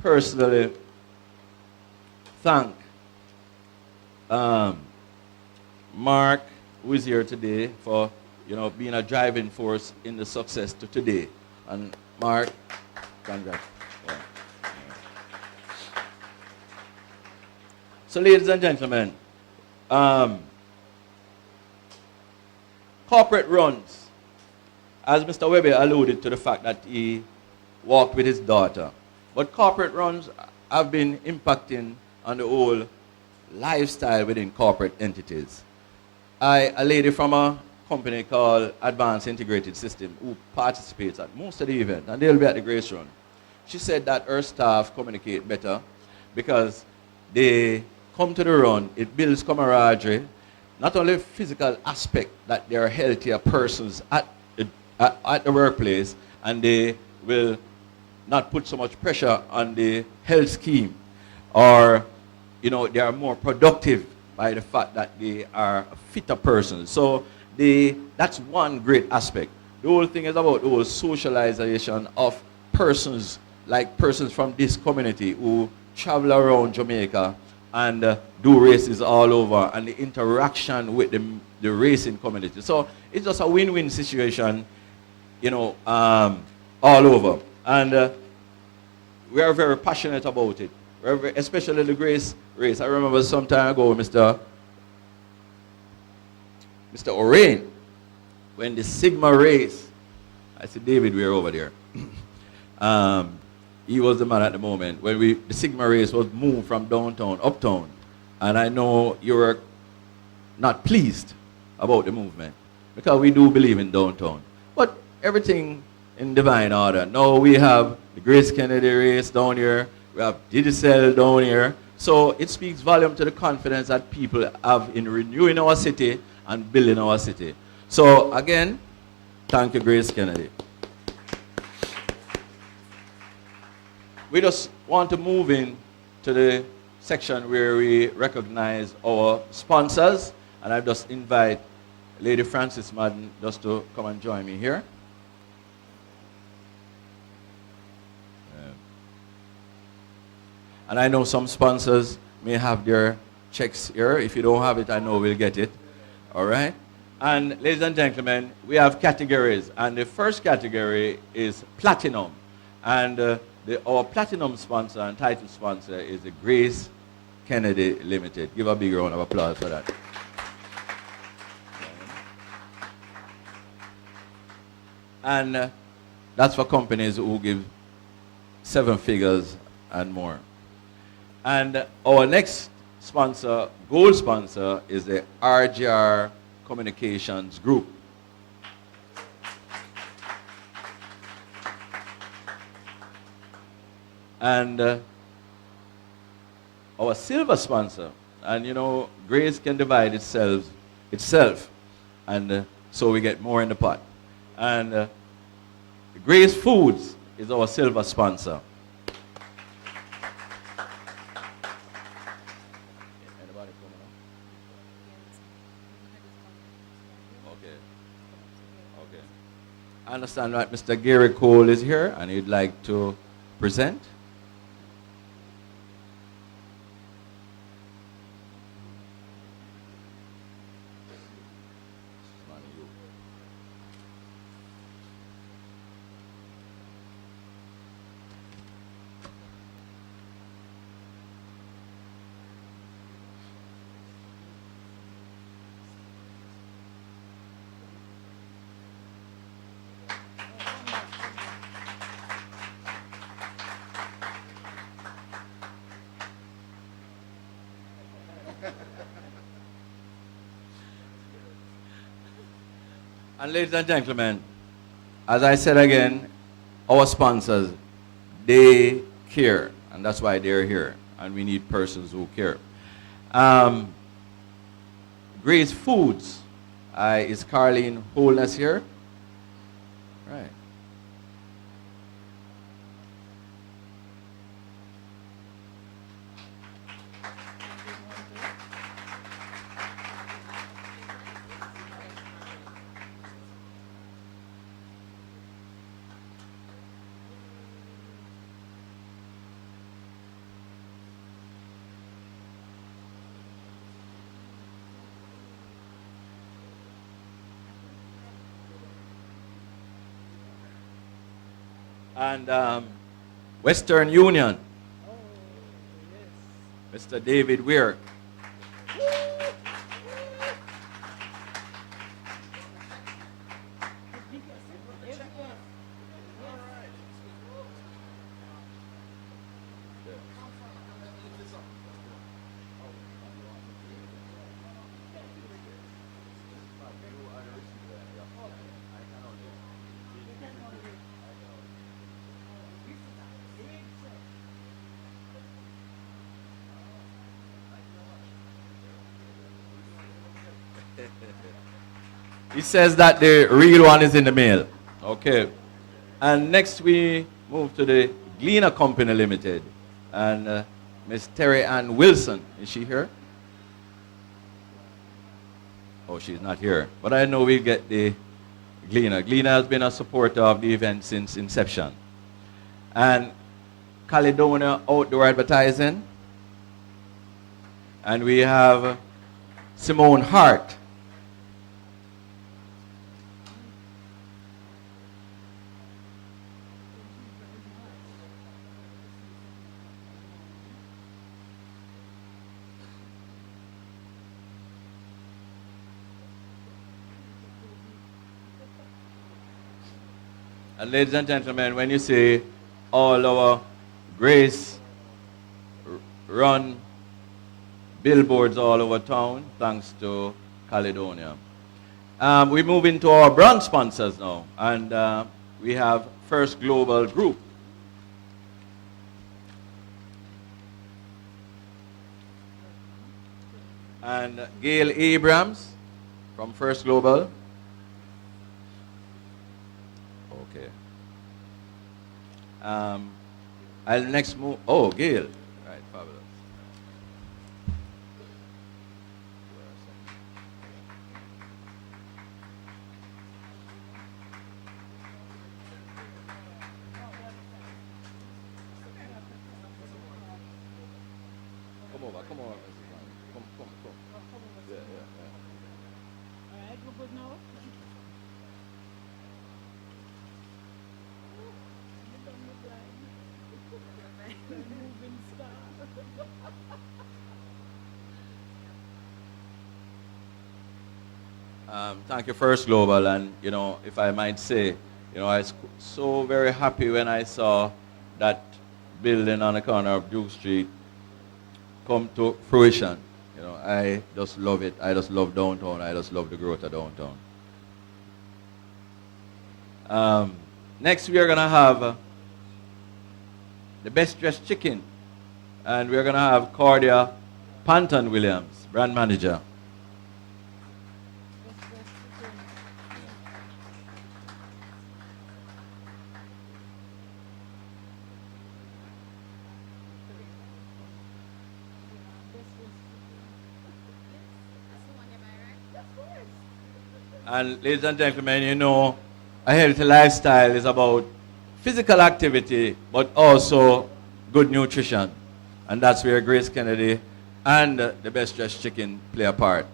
personally thank Mark, who is here today, for being a driving force in the success to today. And Mark, congrats. Yeah. So ladies and gentlemen, corporate runs, as Mr. Webber alluded to the fact that he walked with his daughter, but corporate runs have been impacting on the whole lifestyle within corporate entities. A lady from a company called Advanced Integrated System who participates at most of the events, and they'll be at the Grace Run. She said that her staff communicate better because they come to the run, it builds camaraderie, not only physical aspect that they are healthier persons at the workplace, and they will not put so much pressure on the health scheme, or they are more productive by the fact that they are fitter persons. So that's one great aspect. The whole thing is about the whole socialization of persons, like persons from this community who travel around Jamaica and do races all over, and the interaction with the racing community. So it's just a win-win situation, all over. And we are very passionate about it, especially the Grace race. I remember some time ago, Mr. Orain, when the Sigma race, I said, David, we're over there. he was the man at the moment when the Sigma race was moved from downtown, uptown. And I know you were not pleased about the movement because we do believe in downtown. But everything in divine order. Now we have the Grace Kennedy race down here. We have Digicel down here. So it speaks volume to the confidence that people have in renewing our city and building our city. So again, thank you, Grace Kennedy. We just want to move in to the section where we recognize our sponsors. And I just invite Lady Frances Madden just to come and join me here. And I know some sponsors may have their checks here. If you don't have it, I know we'll get it. All right? And ladies and gentlemen, we have categories. And the first category is Platinum. And our Platinum sponsor and title sponsor is the Grace Kennedy Limited. Give a big round of applause for that. And that's for companies who give 7 figures and more. And our next sponsor, gold sponsor, is the RGR Communications Group. And our silver sponsor, and you know, Grace can divide itself, and so we get more in the pot. And Grace Foods is our silver sponsor. I understand that Mr. Gary Cole is here and he'd like to present. And ladies and gentlemen, as I said again, our sponsors, they care, and that's why they're here, and we need persons who care. Grace Foods, is Carleen Holness here? Right. And Western Union, Mr. David Weir. He says that the real one is in the mail. Okay. And next we move to the Gleaner Company Limited. And Miss Terry Ann Wilson, is she here? Oh, she's not here. But I know we'll get the Gleaner. Gleaner has been a supporter of the event since inception. And Caledonia Outdoor Advertising. And we have Simone Hart. And ladies and gentlemen, when you say all our Grace run billboards all over town, thanks to Caledonia. We move into our brand sponsors now, and we have First Global Group. And Gail Abrams from First Global. Okay. I'll next move. Oh, Gail. Right, fabulous. Come over, Mrs. Brown. Come. Yeah. All right, we're good now. Moving star. Thank you, First Global, and if I might say, I was so very happy when I saw that building on the corner of Duke Street come to fruition. I just love it. I just love downtown. I just love the growth of downtown. Next, we are going to have the Best Dressed Chicken, and we're going to have Cordia Panton Williams, brand manager. And ladies and gentlemen, a healthy lifestyle is about physical activity, but also good nutrition. And that's where Grace Kennedy and the Best Dressed Chicken play a part.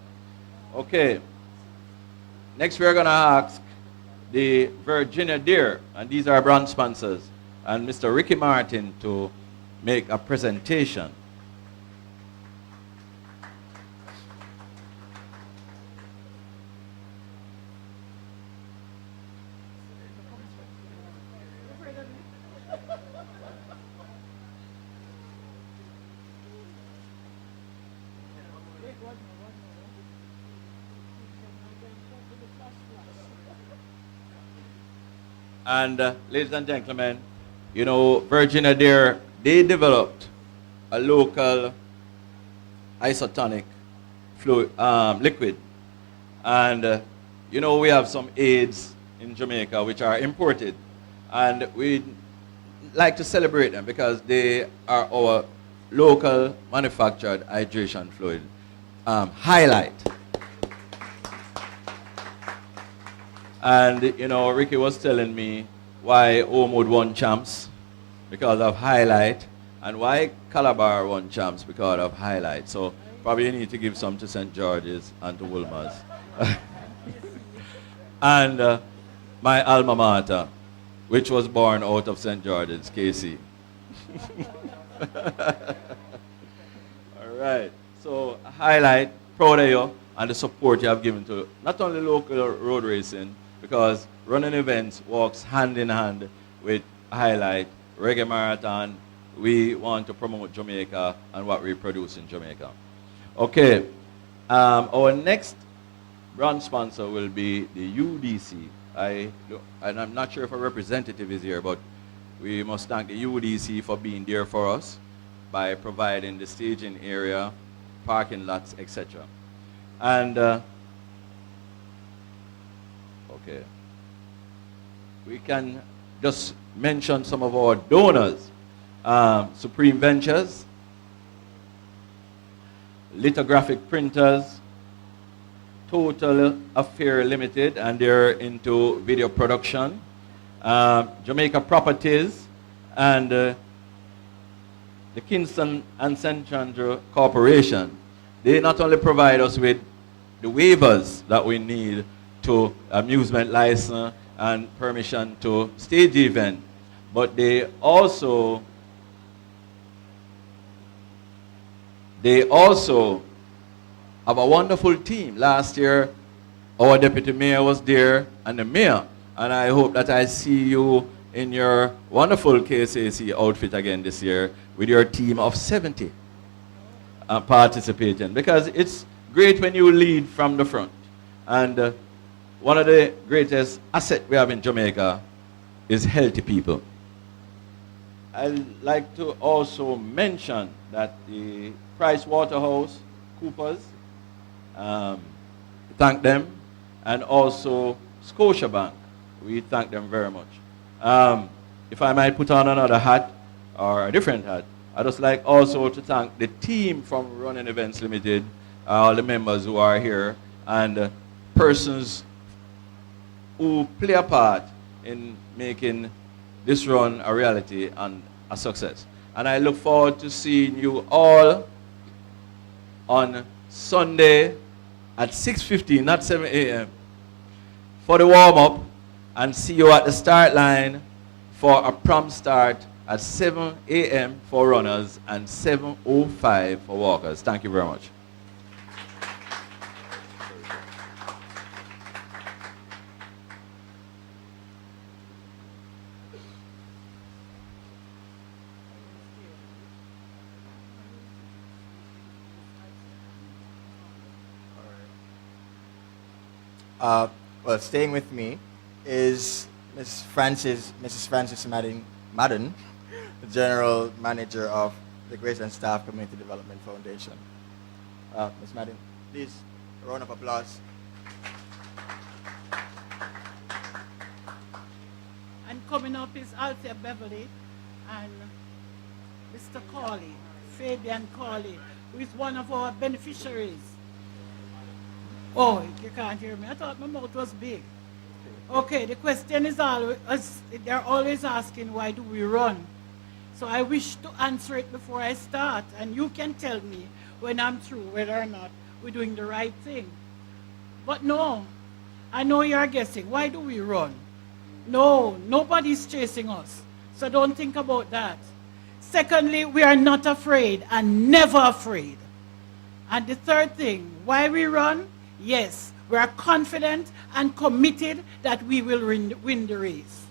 Okay. Next, we're going to ask the Virginia Deer, and these are brand sponsors, and Mr. Ricky Martin to make a presentation. And ladies and gentlemen, Virginia Deer, they developed a local isotonic fluid, liquid. And, we have some aids in Jamaica which are imported. And we like to celebrate them because they are our local manufactured hydration fluid. Highlight. And, Ricky was telling me why Homewood won champs because of Highlight, and why Calabar won champs because of Highlight. So probably you need to give some to St. George's and to Wilma's. And my alma mater, which was born out of St. George's, KC. All right. So Highlight, proud of you and the support you have given to not only local road racing, because running events walks hand in hand with Highlight, Reggae Marathon. We want to promote Jamaica and what we produce in Jamaica. Okay, our next brand sponsor will be the UDC. And I'm not sure if a representative is here, but we must thank the UDC for being there for us by providing the staging area, parking lots, etc. And okay, we can just mention some of our donors. Supreme Ventures, Lithographic Printers, Total Affair Limited, and they're into video production, Jamaica Properties, and the Kingston and St. Andrew Corporation. They not only provide us with the waivers that we need to amusement license and permission to stage event, but they also have a wonderful team. Last year, our deputy mayor was there and the mayor, and I hope that I see you in your wonderful KCAC outfit again this year with your team of 70 participating, because it's great when you lead from the front. And one of the greatest assets we have in Jamaica is healthy people. I'd like to also mention that the Price Waterhouse Coopers, thank them, and also Scotiabank, we thank them very much. If I might put on another hat, or a different hat, I'd just like also to thank the team from Running Events Limited, all the members who are here, and persons who play a part in making this run a reality and a success. And I look forward to seeing you all on Sunday at 6:15, not 7 a.m. for the warm-up, and see you at the start line for a prompt start at 7 a.m. for runners and 7:05 for walkers. Thank you very much. Well, staying with me is Mrs. Frances Madden, the General Manager of the Grace and Staff Community Development Foundation. Ms. Madden, please, a round of applause. And coming up is Althea Beverly and Mr. Cawley, Fabian Cawley, who is one of our beneficiaries. Oh, you can't hear me. I thought my mouth was big. Okay, the question is always, they're always asking, why do we run? So I wish to answer it before I start, and you can tell me when I'm through whether or not we're doing the right thing. But no, I know you're guessing. Why do we run? No, nobody's chasing us. So don't think about that. Secondly, we are not afraid and never afraid. And the third thing, why we run? Yes, we are confident and committed that we will win the race.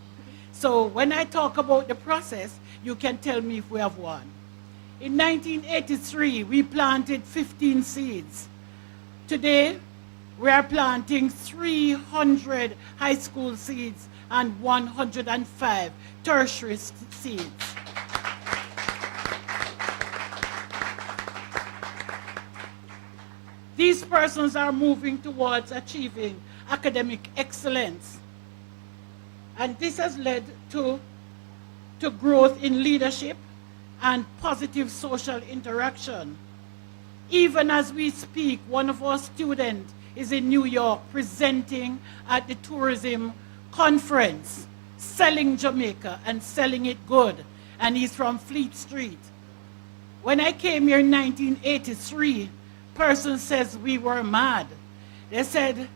So when I talk about the process, you can tell me if we have won. In 1983, we planted 15 seeds. Today, we are planting 300 high school seeds and 105 tertiary seeds. These persons are moving towards achieving academic excellence. And this has led to growth in leadership and positive social interaction. Even as we speak, one of our students is in New York presenting at the tourism conference, selling Jamaica and selling it good. And he's from Fleet Street. When I came here in 1983, person says we were mad. They said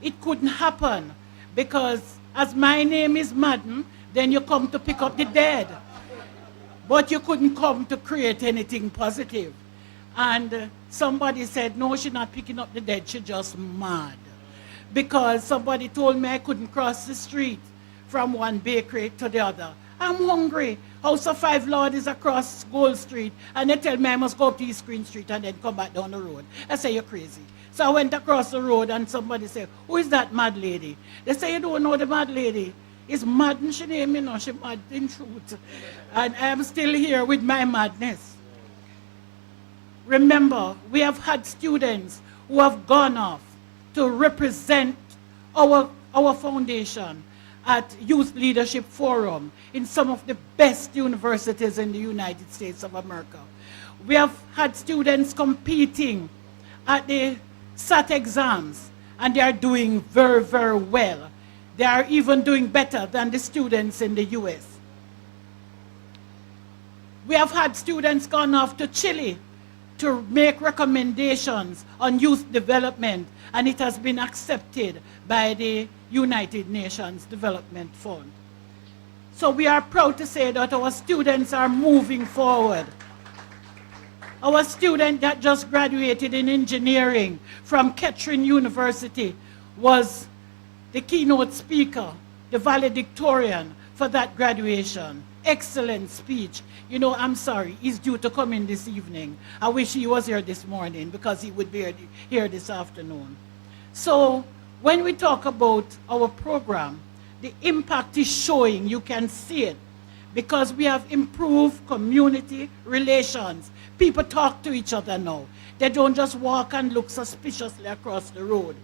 it couldn't happen because as my name is Madden, then you come to pick up the dead. But you couldn't come to create anything positive. And somebody said, no, she's not picking up the dead, she's just mad. Because somebody told me I couldn't cross the street from one bakery to the other. I'm hungry. House of Five Lord is across Gold Street, and they tell me I must go up to East Green Street and then come back down the road. I say, you're crazy. So I went across the road, and somebody said, who is that mad lady? They say, you don't know the mad lady. It's Madden, she name, you know, she mad in truth. And I am still here with my madness. Remember, we have had students who have gone off to represent our foundation at Youth Leadership Forum in some of the best universities in the United States of America. We have had students competing at the SAT exams, and they are doing very, very well. They are even doing better than the students in the US. We have had students gone off to Chile to make recommendations on youth development, and it has been accepted by the United Nations Development Fund. So we are proud to say that our students are moving forward. Our student that just graduated in engineering from Kettering University was the keynote speaker, the valedictorian for that graduation. Excellent speech. You know, I'm sorry, he's due to come in this evening. I wish he was here this morning because he would be here this afternoon. So when we talk about our program, the impact is showing, you can see it, because we have improved community relations. People talk to each other now. They don't just walk and look suspiciously across the road.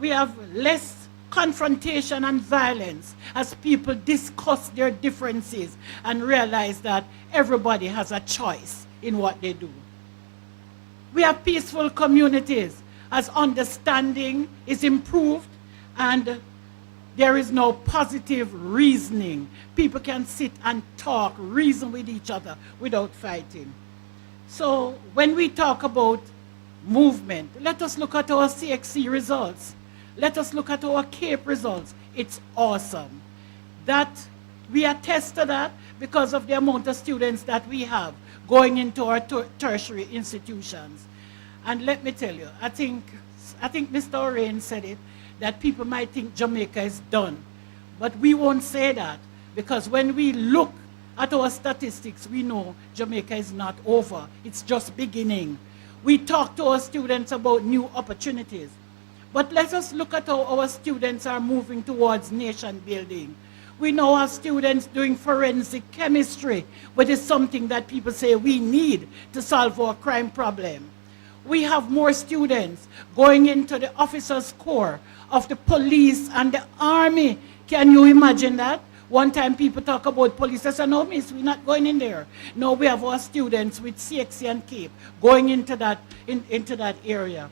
We have less confrontation and violence as people discuss their differences and realize that everybody has a choice in what they do. We have peaceful communities as understanding is improved and there is no positive reasoning. People can sit and talk, reason with each other without fighting. So when we talk about movement, let us look at our CXC results. Let us look at our CAPE results. It's awesome. That we attest to that because of the amount of students that we have going into our tertiary institutions. And let me tell you, I think Mr. Orain said it, that people might think Jamaica is done. But we won't say that because when we look at our statistics, we know Jamaica is not over. It's just beginning. We talk to our students about new opportunities. But let us look at how our students are moving towards nation building. We know our students doing forensic chemistry, but it's something that people say we need to solve our crime problem. We have more students going into the officers' corps of the police and the army. Can you imagine that? One time people talk about police. I said, no, miss, we're not going in there. No, we have our students with CXC and CAPE going into that area.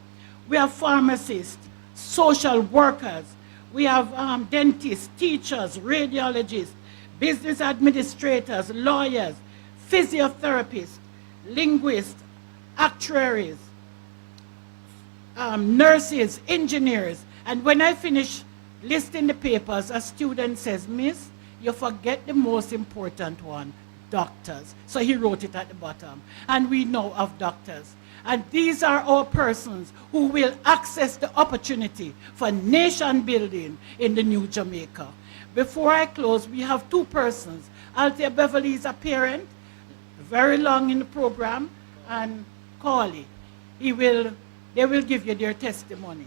We have pharmacists, social workers. We have dentists, teachers, radiologists, business administrators, lawyers, physiotherapists, linguists, actuaries, nurses, engineers. And when I finish listing the papers, a student says, miss, you forget the most important one, doctors. So he wrote it at the bottom. And we know of doctors. And these are our persons who will access the opportunity for nation building in the new Jamaica. Before I close, we have two persons. Althea Beverly is a parent, very long in the program, and Corley. They will give you their testimony.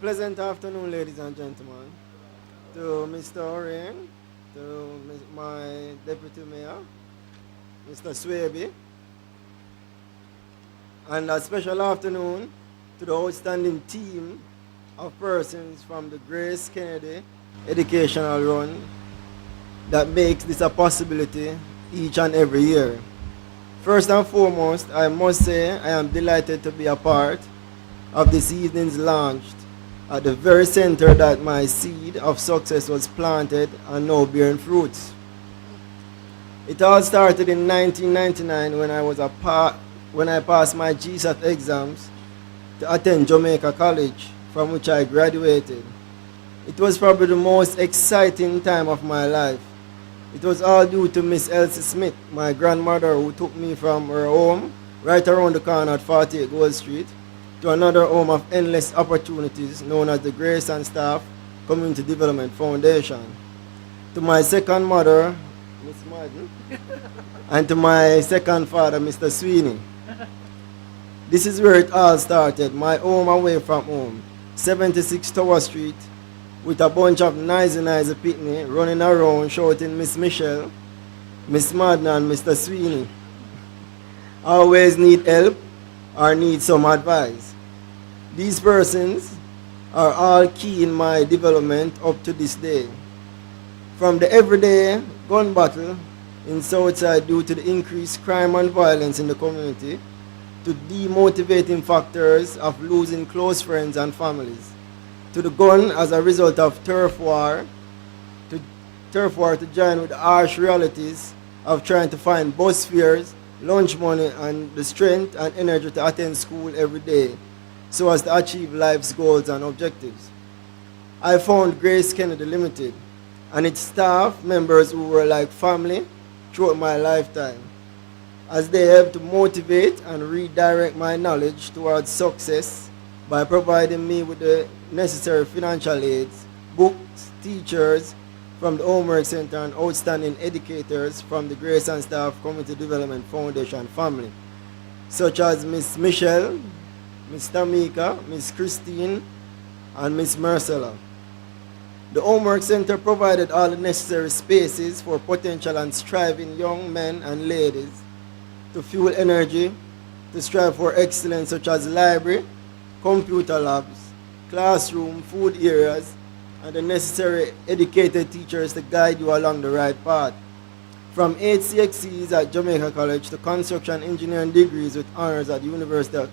Pleasant afternoon, ladies and gentlemen. To Mr. Orain, to my Deputy Mayor, Mr. Swaby, and a special afternoon to the outstanding team of persons from the Grace Kennedy Educational Run that makes this a possibility each and every year. First and foremost, I must say I am delighted to be a part of this evening's launch at the very center that my seed of success was planted and now bearing fruits. It all started in 1999 when I passed my GSAT exams to attend Jamaica College, from which I graduated. It was probably the most exciting time of my life. It was all due to Miss Elsie Smith, my grandmother, who took me from her home right around the corner at 48 Gold Street to another home of endless opportunities known as the Grace and Staff Community Development Foundation. To my second mother, Miss Martin, and to my second father, Mr. Sweeney. This is where it all started, my home away from home, 76 Tower Street, with a bunch of nice pitney running around shouting Miss Michelle, Miss Martin, and Mr. Sweeney. Always need help or need some advice. These persons are all key in my development up to this day. From the everyday gun battle in Southside due to the increased crime and violence in the community, to demotivating factors of losing close friends and families, to the gun as a result of turf war to join with the harsh realities of trying to find bus fares, lunch money, and the strength and energy to attend school every day so as to achieve life's goals and objectives. I found Grace Kennedy Limited and its staff members who were like family throughout my lifetime, as they helped to motivate and redirect my knowledge towards success by providing me with the necessary financial aids, books, teachers from the Homework Center, and outstanding educators from the Grace and Staff Community Development Foundation family, such as Miss Michelle, Miss Tamika, Miss Christine, and Miss Marcella. The Homework Center provided all the necessary spaces for potential and striving young men and ladies to fuel energy, to strive for excellence, such as library, computer labs, classroom, food areas, and the necessary educated teachers to guide you along the right path. From 8 CXCs at Jamaica College to construction engineering degrees with honors at the University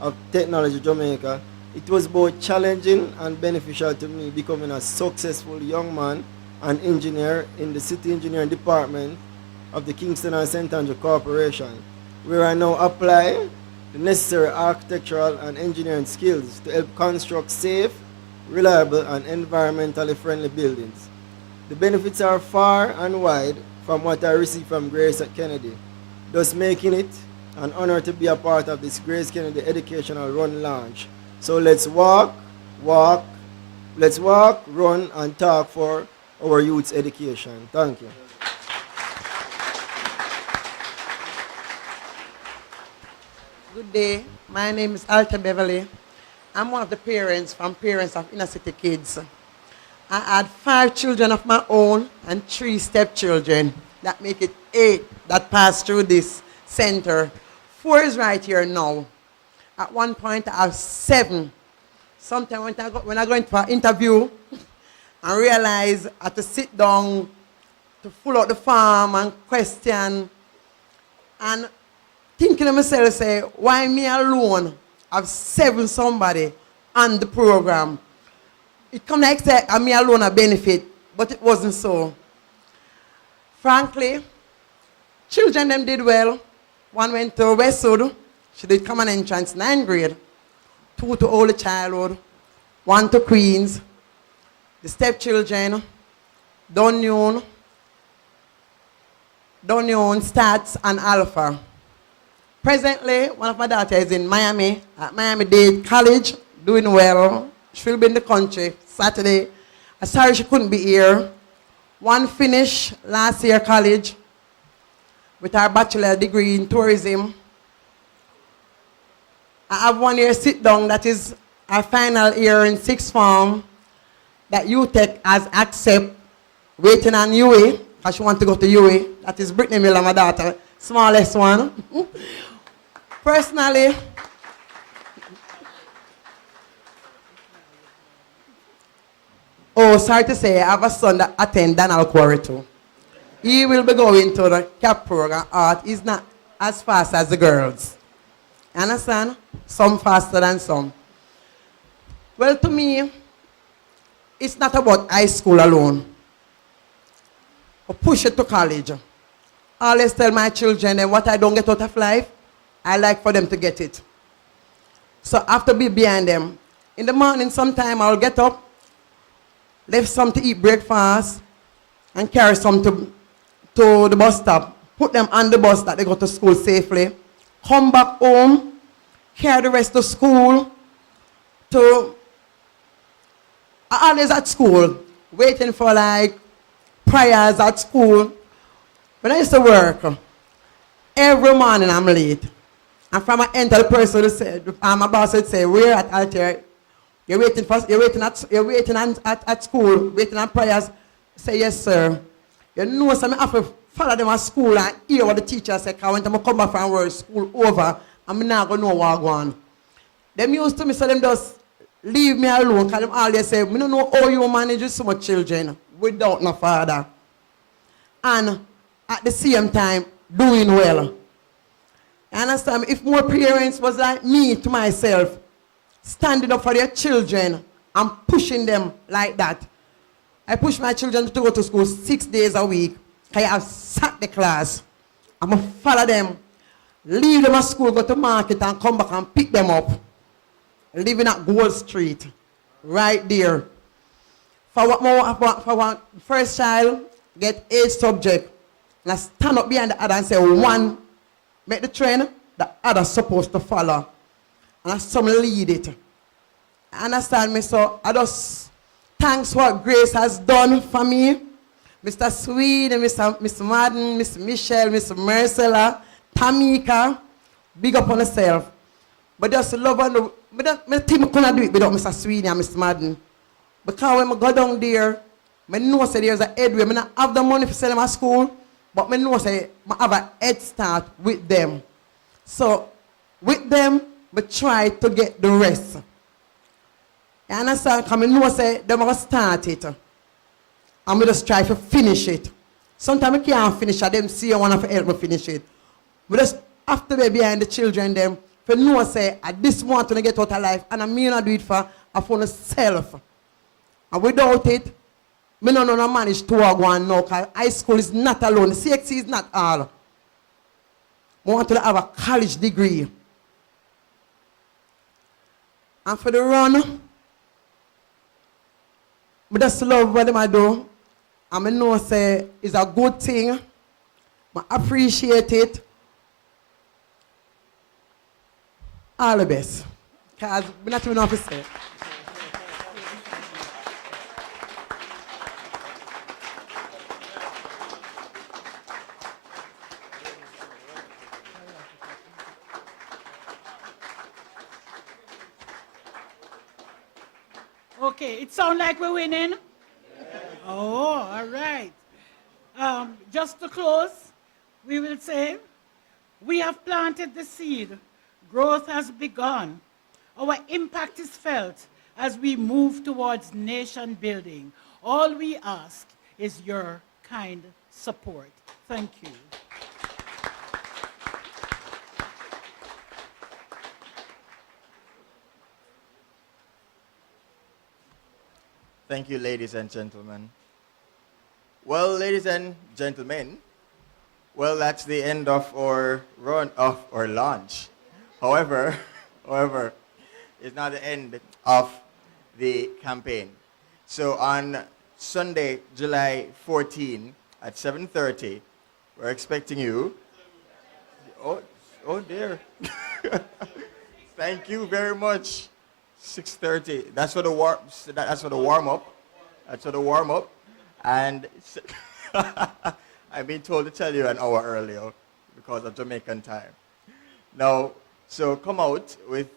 of Technology, Jamaica, it was both challenging and beneficial to me becoming a successful young man and engineer in the City Engineering Department of the Kingston and St. Andrew Corporation, where I now apply the necessary architectural and engineering skills to help construct safe, reliable, and environmentally friendly buildings. The benefits are far and wide from what I received from Grace Kennedy, thus making it an honor to be a part of this Grace Kennedy Educational Run launch. So let's walk, run, and talk for our youth's education. Thank you. Good day. My name is Alta Beverly. I'm one of the parents of inner city kids. I had 5 children of my own and 3 stepchildren. That make it 8 that pass through this center. 4 is right here now. At one point, I have 7. Sometimes when I go into an interview, I realize I have to sit down to pull out the form and question. And thinking to myself, say, why me alone have 7 somebody on the program? It come like say, me alone a benefit, but it wasn't so. Frankly, children them did well. One went to Westwood. She did common entrance, 9th grade. 2 to early childhood. 1 to Queens. The stepchildren, Dunyon, Stats, and Alpha. Presently, one of my daughters is in Miami, at Miami-Dade College, doing well. She'll be in the country Saturday. I'm sorry she couldn't be here. One finished last year college with her bachelor degree in tourism. I have 1 year sit down, that is our final year in 6th form, that UTech has accept, waiting on UA, because she wants to go to UA. That is Brittany Miller, my daughter, smallest one. Personally, sorry to say, I have a son that attends Donald Quarry too. He will be going to the CAP program. Art is not as fast as the girls. Understand? Some faster than some. Well, to me, it's not about high school alone. Or push it to college. I always tell my children that what I don't get out of life, I like for them to get it. So I have to be behind them. In the morning, sometime I'll get up, leave some to eat breakfast, and carry some to the bus stop. Put them on the bus that they go to school safely. Come back home, carry the rest to school. I always at school, waiting for like prayers at school. When I used to work, every morning I'm late. And from I enter, the person said, my boss would say, we're at altar. You're waiting at school, waiting on prayers. I say, yes, sir. You know, so I have to follow them at school and hear what the teacher said. Because when I come back from work, school over, I'm not going to know what I'm going. Them used to me, so them just leave me alone. Because them always say, I don't know how you manage so much children without no father. And at the same time, doing well. You understand? If more parents was like me to myself, standing up for their children and pushing them like that. I push my children to go to school 6 days a week. I have sat the class. I'm going to follow them, leave them at school, go to market and come back and pick them up. Living at Gold Street, right there. For one first child, get 8 subjects. And I stand up behind the other and say, one, make the trend, the other supposed to follow. And some lead it. Understand me? So I just thanks what Grace has done for me. Mr. Swede, Mr. Madden, Mr. Michelle, Mr. Marcella, Tamika, big up on yourself. But just love and I think I couldn't do it without Mr. Swede and Mr. Madden. Because when I go down there, I know say there's a headway. I don't have the money for send them at school, but I know say I have a head start with them. So with them, I try to get the rest. You understand? Because I know say they're going to start it. And we just try to finish it. Sometimes I can't finish it. Them see I want to help me finish it. We just have to be behind the children them. For know say I this want to get out of life and I mean not do it for myself. And without it, I don't manage to go on now because high school is not alone. The CXC is not all. I want to have a college degree. And for the run, I just love what I do. And I know say it's a good thing. I appreciate it. All the best. Because we're not even enough to say. Okay, it sounds like we're winning. Oh, all right. Just to close, we will say, we have planted the seed. Growth has begun. Our impact is felt as we move towards nation building. All we ask is your kind support. Thank you. Thank you, ladies and gentlemen. Well, ladies and gentlemen, well, that's the end of our launch. However, it's not the end of the campaign. So on Sunday, July 14 at 7:30, we're expecting you. Oh dear. Thank you very much. 6:30. That's for the warm up. That's for the warm up. And I've been told to tell you an hour earlier because of Jamaican time. Now, so come out with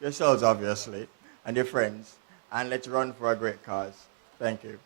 yourselves, obviously, and your friends, and let's run for a great cause. Thank you.